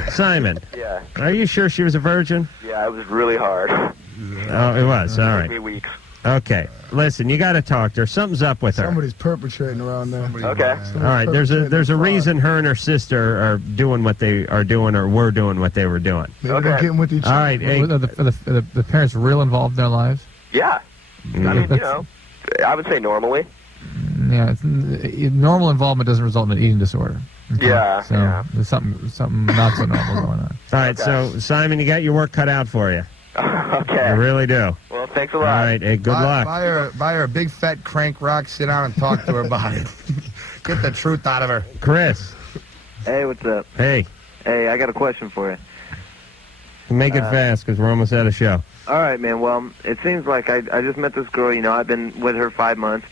Simon, Yeah. are you sure she was a virgin? Yeah, it was really hard. Oh, it was. All Took me right. weeks. Okay. Listen, you got to talk to her. Something's up with her. Somebody's perpetrating around there. Okay. All right. There's a reason her and her sister are doing what they are doing, or were doing what they were doing. Maybe they're getting with each All other. right. Hey, Are the parents real involved in their lives? Yeah. I mean, you know, I would say normally. Yeah, normal involvement doesn't result in an eating disorder. Okay? Yeah, So yeah. there's something not so normal going on. all right. So Simon, you got your work cut out for you. Okay. You really do. Well, thanks a All lot. right. Hey, good luck. Buy her a big fat crank rock, sit down and talk to her about it. Get the truth out of her. Chris. Hey, what's up? Hey. Hey, I got a question for you. Make it fast because we're almost out of show. All right, man. Well, it seems like I just met this girl. You know, I've been with her 5 months,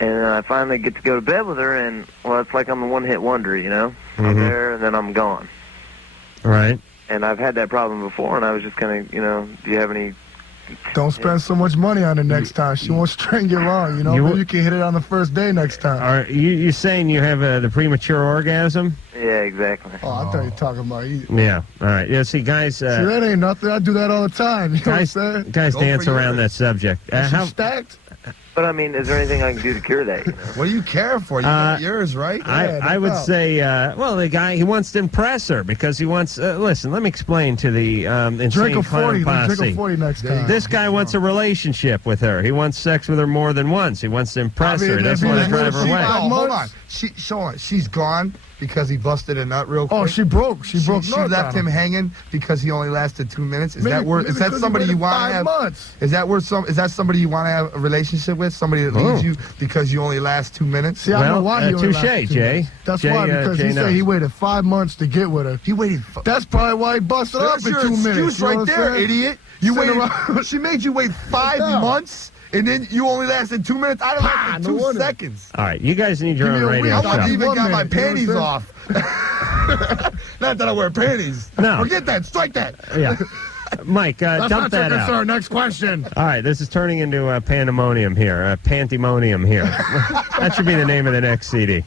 and I finally get to go to bed with her, and well, it's like I'm a one-hit wonder. You know, I'm there and then I'm gone. Right. And I've had that problem before, and I was just gonna, you know, do you have any? Don't spend so much money on it next time. She won't string you along, you know? Maybe you can hit it on the first day next time. Are you saying you have the premature orgasm? Yeah, exactly. Oh, I thought you were talking about eating. Yeah. All right. Yeah. See, guys. See, that ain't nothing. I do that all the time. You know Guys, what I'm saying? guys dance around that subject. Is she How, stacked? But I mean, is there anything I can do to cure that? You know? What do you care for? You got yours, right? I would say, well, the guy, he wants to impress her because he wants, listen, let me explain to the Insane Drink a Clown 40. Posse. Drink a 40 next time. This guy wants a relationship with her. He wants sex with her more than once. He wants to impress her. He doesn't want to drive her away. Hold on. She's gone because he busted a nut real quick. Oh, she broke. She broke. She left him hanging because he only lasted 2 minutes. Is that worth? Is that somebody you want to have? 5 months. Is that worth some? Is that somebody you want to have a relationship with? Somebody that leaves you because you only last 2 minutes? See, I know why he only lasted 2 Jay. minutes. That's Jay, why, because Jay he said knows. he waited 5 months to get with her. He waited. That's probably why he busted up There's in your 2 minutes. excuse You know right what I'm there, saying? idiot. You Sit waited. around. She made you wait 5 months, and then you only lasted 2 minutes. I lasted no 2 wonder. seconds. All right, you guys need your Give me own a radio week. I show. even got my 1 minute, you know panties what I'm off. Not that I wear panties. No. Forget that. Strike that. Yeah. Mike, That's dump not that your out. concern. Next question. All right, this is turning into pandemonium here, pandemonium here. That should be the name of the next CD.